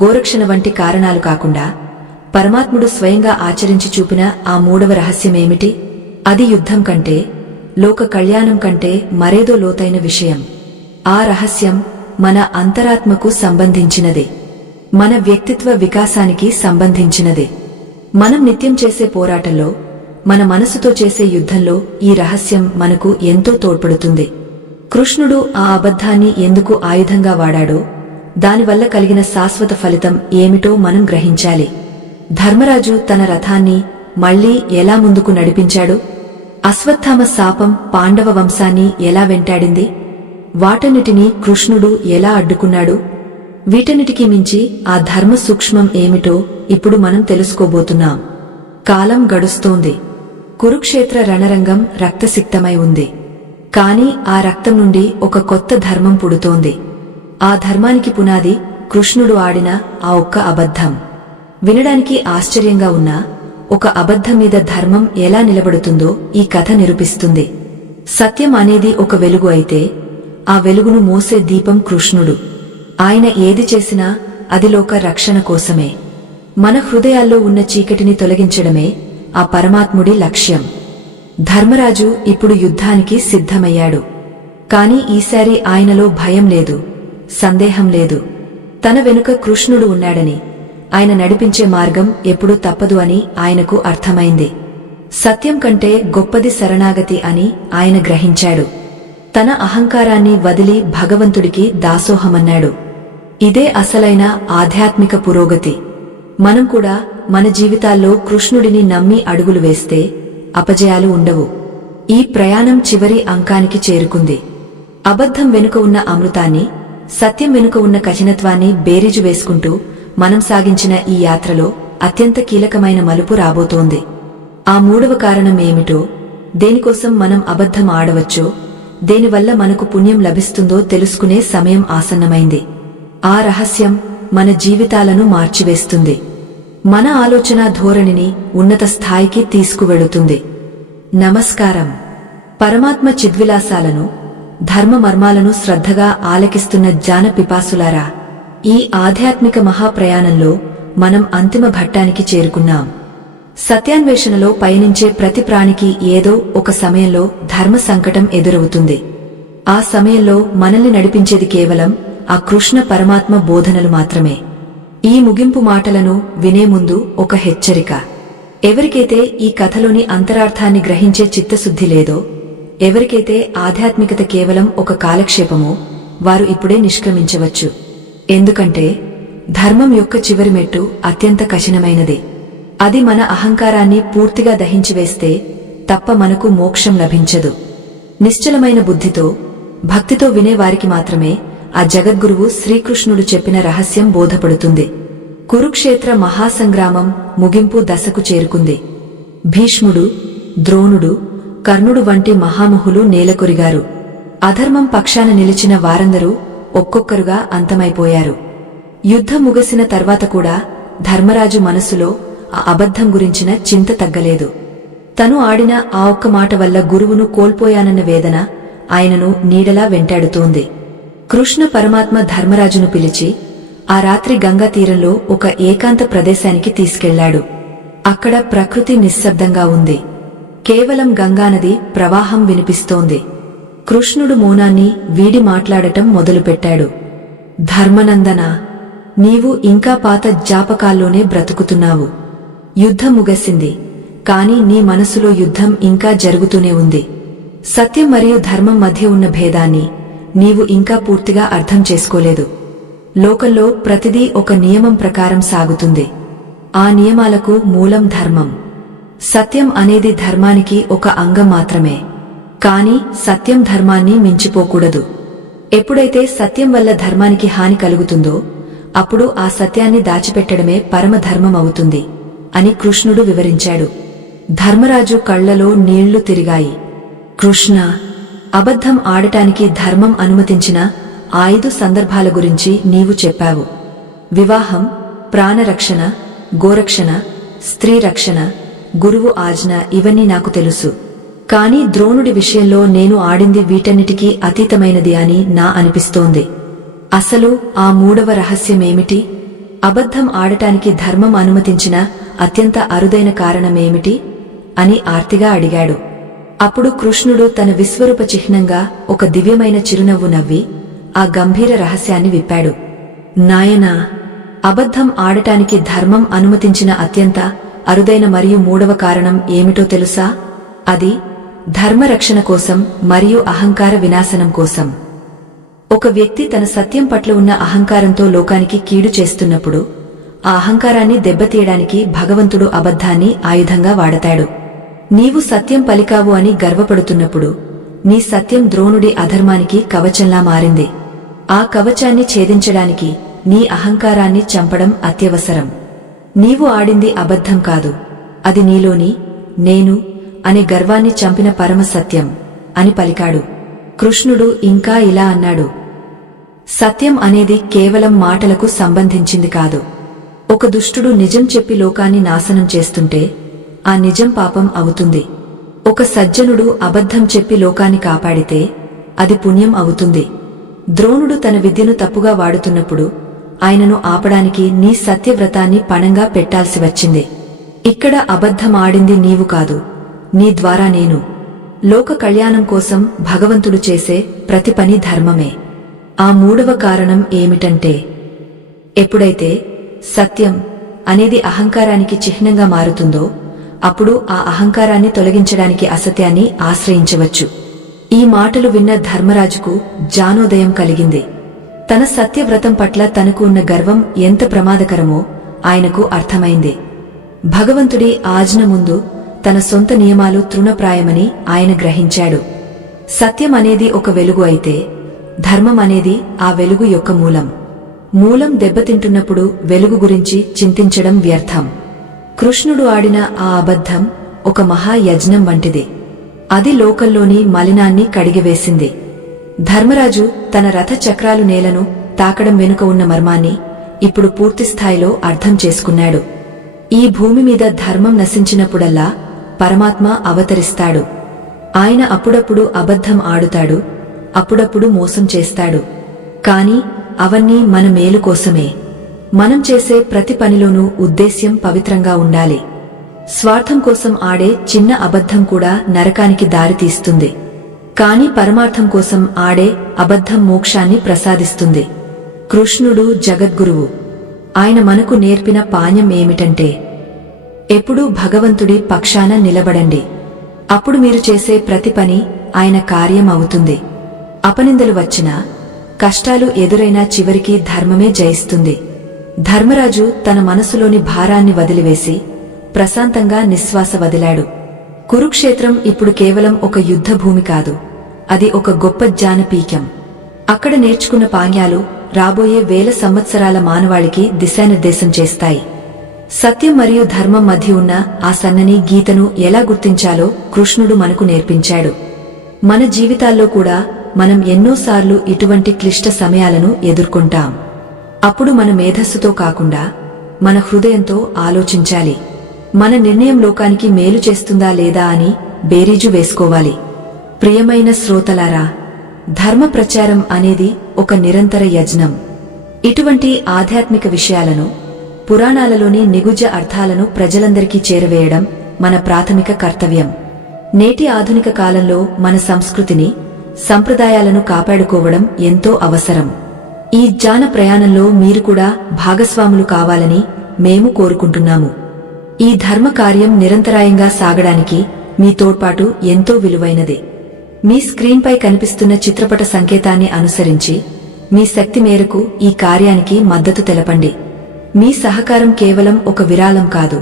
గోరక్షణ వంటి కారణాలు కాకుండా పరమాత్ముడు స్వయంగా ఆచరించి చూపిన ఆ మూడవ రహస్యమేమిటి? అది యుద్ధం కంటే, లోక కళ్యాణం కంటే మరేదో లోతైన విషయం. ఆ రహస్యం మన అంతరాత్మకు సంబంధించినదే. మన వ్యక్తిత్వ వికాసానికి సంబంధించినదే. మనం నిత్యం చేసే పోరాటంలో, మన మనసుతో చేసే యుద్ధంలో ఈ రహస్యం మనకు ఎంతో తోడ్పడుతుంది. కృష్ణుడు ఆ అబద్ధాన్ని ఎందుకు ఆయుధంగా వాడాడో, దానివల్ల కలిగిన శాశ్వత ఫలితం ఏమిటో మనం గ్రహించాలి. ధర్మరాజు తన రథాన్ని మళ్లీ ఎలా ముందుకు నడిపించాడు? అశ్వత్థామ శాపం పాండవ వంశాన్ని ఎలా వెంటాడింది? వాటన్నిటినీ కృష్ణుడు ఎలా అడ్డుకున్నాడు? వీటన్నిటికీ మించి ఆ ధర్మ సూక్ష్మం ఏమిటో ఇప్పుడు మనం తెలుసుకోబోతున్నాం. కాలం గడుస్తోంది. కురుక్షేత్ర రణరంగం రక్తసిక్తమై ఉంది. కాని ఆ రక్తం నుండి ఒక కొత్త ధర్మం పుడుతోంది. ఆ ధర్మానికి పునాది కృష్ణుడు ఆడిన ఆ ఒక్క అబద్ధం. వినడానికి ఆశ్చర్యంగా ఉన్నా ఒక అబద్ధం మీద ధర్మం ఎలా నిలబడుతుందో ఈ కథ నిరూపిస్తుంది. సత్యం అనేది ఒక వెలుగు అయితే ఆ వెలుగును మోసే దీపం కృష్ణుడు. ఆయన ఏది చేసినా అది లోక రక్షణ కోసమే. మన హృదయాల్లో ఉన్న చీకటిని తొలగించడమే ఆ పరమాత్ముడి లక్ష్యం. ధర్మరాజు ఇప్పుడు యుద్ధానికి సిద్ధమయ్యాడు. కాని ఈసారి ఆయనలో భయం లేదు, సందేహం లేదు. తన వెనుక కృష్ణుడు ఉన్నాడని, ఆయన నడిపించే మార్గం ఎప్పుడూ తప్పదు అని ఆయనకు అర్థమైంది. సత్యం కంటే గొప్పది శరణాగతి అని ఆయన గ్రహించాడు. తన అహంకారాన్ని వదిలి భగవంతుడికి దాసోహమన్నాడు. ఇదే అసలైన ఆధ్యాత్మిక పురోగతి. మనం కూడా మన జీవితాల్లో కృష్ణుడిని నమ్మి అడుగులు వేస్తే అపజయాలు ఉండవు. ఈ ప్రయాణం చివరి అంకానికి చేరుకుంది. అబద్ధం వెనుక ఉన్న అమృతాన్ని, సత్యం వెనుక ఉన్న కఠినత్వాన్ని బేరీజు వేసుకుంటూ మనం సాగించిన ఈ యాత్రలో అత్యంత కీలకమైన మలుపు రాబోతోంది. ఆ మూడవ కారణం ఏమిటో, దేనికోసం మనం అబద్ధం ఆడవచ్చో, దేనివల్ల మనకు పుణ్యం లభిస్తుందో తెలుసుకునే సమయం ఆసన్నమైంది. ఆ రహస్యం మన జీవితాలను మార్చివేస్తుంది. మన ఆలోచన ధోరణిని ఉన్నత స్థాయికి తీసుకువెళుతుంది. నమస్కారం. పరమాత్మ చిద్విలాసాలను, ధర్మ మర్మాలను శ్రద్ధగా ఆలకిస్తున్న జ్ఞాన పిపాసులారా, ఈ ఆధ్యాత్మిక మహాప్రయాణంలో మనం అంతిమ ఘట్టానికి చేరుకున్నాం. సత్యాన్వేషణలో పయనించే ప్రతి ప్రాణికి ఏదో ఒక సమయంలో ధర్మ సంకటం ఎదురవుతుంది. ఆ సమయంలో మనల్ని నడిపించేది కేవలం ఆ కృష్ణ పరమాత్మ బోధనలు మాత్రమే. ఈ ముగింపు మాటలను వినే ముందు ఒక హెచ్చరిక. ఎవరికైతే ఈ కథలోని అంతరార్థాన్ని గ్రహించే చిత్తశుద్ధి లేదో, ఎవరికైతే ఆధ్యాత్మికత కేవలం ఒక కాలక్షేపమో, వారు ఇప్పుడే నిష్క్రమించవచ్చు. ఎందుకంటే ధర్మం యొక్క చివరి మెట్టు అత్యంత కఠినమైనది. అది మన అహంకారాన్ని పూర్తిగా దహించివేస్తే తప్ప మనకు మోక్షం లభించదు. నిశ్చలమైన బుద్ధితో, భక్తితో వినేవారికి మాత్రమే ఆ జగద్గురువు శ్రీకృష్ణుడు చెప్పిన రహస్యం బోధపడుతుంది. కురుక్షేత్ర మహాసంగ్రామం ముగింపు దశకు చేరుకుంది. భీష్ముడు, ద్రోణుడు, కర్ణుడు వంటి మహామహులు నేలకొరిగారు. అధర్మం పక్షాన నిలిచిన వారందరూ ఒక్కొక్కరుగా అంతమైపోయారు. యుద్ధం ముగిసిన తర్వాత కూడా ధర్మరాజు మనసులో ఆ అబద్ధం గురించిన చింత తగ్గలేదు. తను ఆడిన ఆ ఒక్క మాట వల్ల గురువును కోల్పోయానన్న వేదన ఆయనను నీడలా వెంటాడుతోంది. కృష్ణ పరమాత్మ ధర్మరాజును పిలిచి ఆ రాత్రి గంగా తీరంలో ఒక ఏకాంత ప్రదేశానికి తీసుకెళ్లాడు. అక్కడ ప్రకృతి నిశ్శబ్దంగా ఉంది. కేవలం గంగానది ప్రవాహం వినిపిస్తోంది. కృష్ణుడు మౌనాన్ని వీడి మాట్లాడటం మొదలుపెట్టాడు. ధర్మనందనా, నీవు ఇంకా పాత జ్ఞాపకాల్లోనే బ్రతుకుతున్నావు. యుద్ధం ముగిసింది, కాని నీ మనసులో యుద్ధం ఇంకా జరుగుతూనే ఉంది. సత్యం మరియు ధర్మం మధ్య ఉన్న భేదాన్ని నీవు ఇంకా పూర్తిగా అర్థం చేసుకోలేదు. లోకంలో ప్రతిదీ ఒక నియమం ప్రకారం సాగుతుంది. ఆ నియమాలకు మూలం ధర్మం. సత్యం అనేది ధర్మానికి ఒక అంగం మాత్రమే. కాని సత్యం ధర్మాన్ని మించిపోకూడదు. ఎప్పుడైతే సత్యం వల్ల ధర్మానికి హాని కలుగుతుందో అప్పుడు ఆ సత్యాన్ని దాచిపెట్టడమే పరమధర్మం అవుతుంది అని కృష్ణుడు వివరించాడు. ధర్మరాజు కళ్లలో నీళ్లు తిరిగాయి. కృష్ణ, అబద్ధం ఆడటానికి ధర్మం అనుమతించిన 5 సందర్భాల గురించి నీవు చెప్పావు. వివాహం, ప్రాణరక్షణ, గోరక్షణ, స్త్రీ రక్షణ, గురువు ఆజ్ఞ, ఇవన్నీ నాకు తెలుసు. కాని ద్రోణుడి విషయంలో నేను ఆడింది వీటన్నిటికీ అతీతమైనది అని నా అనిపిస్తోంది. అసలు ఆ 3వ రహస్యమేమిటి? అబద్ధం ఆడటానికి ధర్మం అనుమతించిన అత్యంత అరుదైన కారణమేమిటి అని ఆర్తిగా అడిగాడు. అప్పుడు కృష్ణుడు తన విశ్వరూప చిహ్నంగా ఒక దివ్యమైన చిరునవ్వు నవ్వి ఆ గంభీర రహస్యాన్ని విప్పాడు. నాయనా, అబద్ధం ఆడటానికి ధర్మం అనుమతించిన అత్యంత అరుదైన మరియు 3వ కారణం ఏమిటో తెలుసా? అది ధర్మరక్షణ కోసం మరియు అహంకార వినాశనం కోసం. ఒక వ్యక్తి తన సత్యం పట్ల ఉన్న అహంకారంతో లోకానికి కీడు చేస్తున్నప్పుడు ఆ అహంకారాన్ని దెబ్బతీయడానికి భగవంతుడు అబద్ధాన్ని ఆయుధంగా వాడతాడు. నీవు సత్యం పలికావు అని గర్వపడుతున్నప్పుడు నీ సత్యం ద్రోణుడి అధర్మానికి కవచంలా మారింది. ఆ కవచాన్ని ఛేదించడానికి నీ అహంకారాన్ని చంపడం అత్యవసరం. నీవు ఆడింది అబద్ధం కాదు, అది నీలోని నేను అనే గర్వాన్ని చంపిన పరమ సత్యం అని పలికాడు. కృష్ణుడు ఇంకా ఇలా అన్నాడు. సత్యం అనేది కేవలం మాటలకు సంబంధించింది కాదు. ఒక దుష్టుడు నిజం చెప్పి లోకాన్ని నాశనం చేస్తుంటే ఆ నిజం పాపం అవుతుంది. ఒక సజ్జనుడు అబద్ధం చెప్పి లోకాన్ని కాపాడితే అది పుణ్యం అవుతుంది. ద్రోణుడు తన విద్యను తప్పుగా వాడుతున్నప్పుడు ఆయనను ఆపడానికి నీ సత్యవ్రతాన్ని పణంగా పెట్టాల్సి వచ్చింది. ఇక్కడ అబద్ధం ఆడింది నీవు కాదు, నీ ద్వారా నేను. లోక కళ్యాణం కోసం భగవంతుడు చేసే ప్రతి పని ధర్మమే. ఆ 3వ కారణం ఏమిటంటే, ఎప్పుడైతే సత్యం అనేది అహంకారానికి చిహ్నంగా మారుతుందో అప్పుడు ఆ అహంకారాన్ని తొలగించడానికి అసత్యాన్ని ఆశ్రయించవచ్చు. ఈ మాటలు విన్న ధర్మరాజుకు జ్ఞానోదయం కలిగింది. తన సత్యవ్రతం పట్ల తనకు ఉన్న గర్వం ఎంత ప్రమాదకరమో ఆయనకు అర్థమైంది. భగవంతుడి ఆజ్ఞ ముందు తన సొంత నియమాలు తృణప్రాయమని ఆయన గ్రహించాడు. సత్యం అనేది ఒక వెలుగు అయితే ధర్మం అనేది ఆ వెలుగు యొక్క మూలం. మూలం దెబ్బతింటున్నప్పుడు వెలుగు గురించి చింతించడం వ్యర్థం. కృష్ణుడు ఆడిన ఆ అబద్ధం ఒక మహాయజ్ఞం వంటిది. అది లోకంలోని మలినాన్ని కడిగివేసింది. ధర్మరాజు తన రథ చక్రాలు నేలను తాకడం వెనుక ఉన్న మర్మాన్ని ఇప్పుడు పూర్తిస్థాయిలో అర్థం చేసుకున్నాడు. ఈ భూమి మీద ధర్మం నశించినప్పుడల్లా పరమాత్మ అవతరిస్తాడు. ఆయన అప్పుడప్పుడు అబద్ధం ఆడుతాడు, అప్పుడప్పుడు మోసం చేస్తాడు. కాని అవన్నీ మన మేలు కోసమే. మనం చేసే ప్రతి పనిలోనూ ఉద్దేశ్యం పవిత్రంగా ఉండాలి. స్వార్థం కోసం ఆడే చిన్న అబద్ధం కూడా నరకానికి దారితీస్తుంది. కాని పరమార్థం కోసం ఆడే అబద్ధం మోక్షాన్ని ప్రసాదిస్తుంది. కృష్ణుడు జగద్గురువు. ఆయన మనకు నేర్పిన పాఠం ఏమిటంటే, ఎప్పుడూ భగవంతుడి పక్షాన నిలబడండి. అప్పుడు మీరు చేసే ప్రతి పని ఆయన కార్యం అవుతుంది. అపనిందలు వచ్చినా, కష్టాలు ఎదురైనా చివరికి ధర్మమే జయిస్తుంది. ధర్మరాజు తన మనసులోని భారాన్ని వదిలివేసి ప్రశాంతంగా నిశ్వాస వదిలాడు. కురుక్షేత్రం ఇప్పుడు కేవలం ఒక యుద్ధ భూమి కాదు, అది ఒక గొప్ప జ్ఞానపీఠం. అక్కడ నేర్చుకున్న పాఠాలు రాబోయే వేల సంవత్సరాల మానవాళికి దిశానిర్దేశం చేస్తాయి. సత్యం మరియు ధర్మం మధ్య ఉన్న ఆ సన్నని గీతను ఎలా గుర్తించాలో కృష్ణుడు మనకు నేర్పించాడు. మన జీవితాల్లో కూడా మనం ఎన్నోసార్లు ఇటువంటి క్లిష్ట సమయాలను ఎదుర్కొంటాం. అప్పుడు మన మేధస్సుతో కాకుండా మన హృదయంతో ఆలోచించాలి. మన నిర్ణయం లోకానికి మేలు చేస్తుందా లేదా అని బేరీజు వేసుకోవాలి. ప్రియమైన శ్రోతలారా, ధర్మ ప్రచారం అనేది ఒక నిరంతర యజ్ఞం. ఇటువంటి ఆధ్యాత్మిక విషయాలను, పురాణాలలోని నిగుజ అర్థాలను ప్రజలందరికీ చేరవేయడం మన ప్రాథమిక కర్తవ్యం. నేటి ఆధునిక కాలంలో మన సంస్కృతిని, సంప్రదాయాలను కాపాడుకోవడం ఎంతో అవసరం. ఈ జ్ఞాన ప్రయాణంలో మీరు కూడా భాగస్వాములు కావాలని మేము కోరుకుంటున్నాము. ఈ ధర్మ కార్యం నిరంతరాయంగా సాగడానికి మీ తోడ్పాటు ఎంతో విలువైనది. మీ స్క్రీన్పై కనిపిస్తున్న చిత్రపట సంకేతాన్ని అనుసరించి మీ శక్తి మేరకు ఈ కార్యానికి మద్దతు తెలపండి. మీ సహకారం కేవలం ఒక విరాళం కాదు,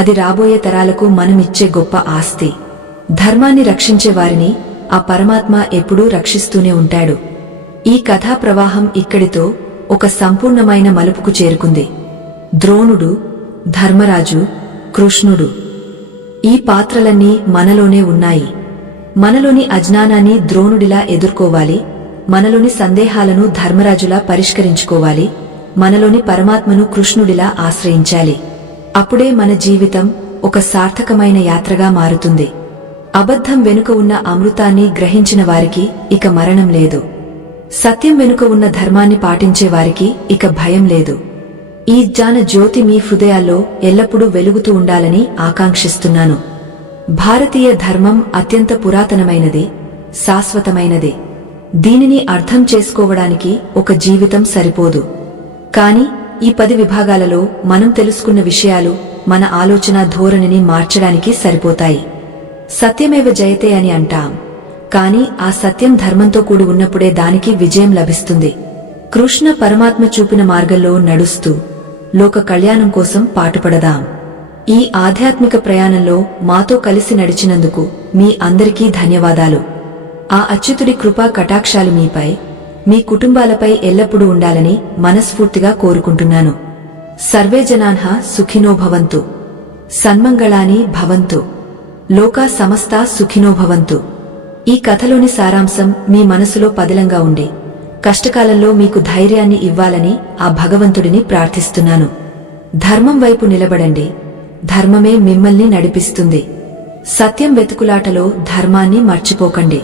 అది రాబోయే తరాలకు మనమిచ్చే గొప్ప ఆస్తి. ధర్మాన్ని రక్షించే వారిని ఆ పరమాత్మ ఎప్పుడూ రక్షిస్తూనే ఉంటాడు. ఈ కథా ప్రవాహం ఇక్కడితో ఒక సంపూర్ణమైన మలుపుకు చేరుకుంది. ద్రోణుడు, ధర్మరాజు, కృష్ణుడు, ఈ పాత్రలన్నీ మనలోనే ఉన్నాయి. మనలోని అజ్ఞానాన్ని ద్రోణుడిలా ఎదుర్కోవాలి, మనలోని సందేహాలను ధర్మరాజులా పరిష్కరించుకోవాలి, మనలోని పరమాత్మను కృష్ణుడిలా ఆశ్రయించాలి. అప్పుడే మన జీవితం ఒక సార్థకమైన యాత్రగా మారుతుంది. అబద్ధం వెనుక ఉన్న అమృతాన్ని గ్రహించిన వారికి ఇక మరణం లేదు. సత్యం వెనుక ఉన్న ధర్మాన్ని పాటించే వారికి ఇక భయం లేదు. ఈ జ్ఞాన జ్యోతి మీ హృదయాల్లో ఎల్లప్పుడూ వెలుగుతూ ఉండాలని ఆకాంక్షిస్తున్నాను. భారతీయ ధర్మం అత్యంత పురాతనమైనది, శాశ్వతమైనది. దీనిని అర్థం చేసుకోవడానికి ఒక జీవితం సరిపోదు. కాని ఈ 10 విభాగాలలో మనం తెలుసుకున్న విషయాలు మన ఆలోచన ధోరణిని మార్చడానికి సరిపోతాయి. సత్యమేవ జయతే అని అంటాం, కాని ఆ సత్యం ధర్మంతో కూడి ఉన్నప్పుడే దానికి విజయం లభిస్తుంది. కృష్ణ పరమాత్మ చూపిన మార్గంలో నడుస్తూ లోక కళ్యాణం కోసం పాటుపడదాం. ఈ ఆధ్యాత్మిక ప్రయాణంలో మాతో కలిసి నడిచినందుకు మీ అందరికీ ధన్యవాదాలు. ఆ అచ్యుతుడి కృపా కటాక్షాలు మీపై, మీ కుటుంబాలపై ఎల్లప్పుడూ ఉండాలని మనస్ఫూర్తిగా కోరుకుంటున్నాను. సర్వే జనాః సుఖినో భవంతు, సన్మంగళాని భవంతు, లోకా సమస్తా సుఖినో భవంతు. ఈ కథలోని సారాంశం మీ మనసులో పదిలంగా ఉండి కష్టకాలంలో మీకు ధైర్యాన్ని ఇవ్వాలని ఆ భగవంతుడిని ప్రార్థిస్తున్నాను. ధర్మం వైపు నిలబడండి, ధర్మమే మిమ్మల్ని నడిపిస్తుంది. సత్యం వెతుకులాటలో ధర్మాన్ని మర్చిపోకండి.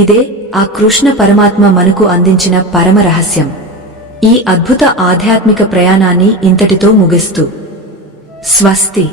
ఇదే ఆ కృష్ణ పరమాత్మ మనకు అందించిన పరమ రహస్యం. ఈ అద్భుత ఆధ్యాత్మిక ప్రయాణాన్ని ఇంతటితో ముగిస్తూ స్వస్తి.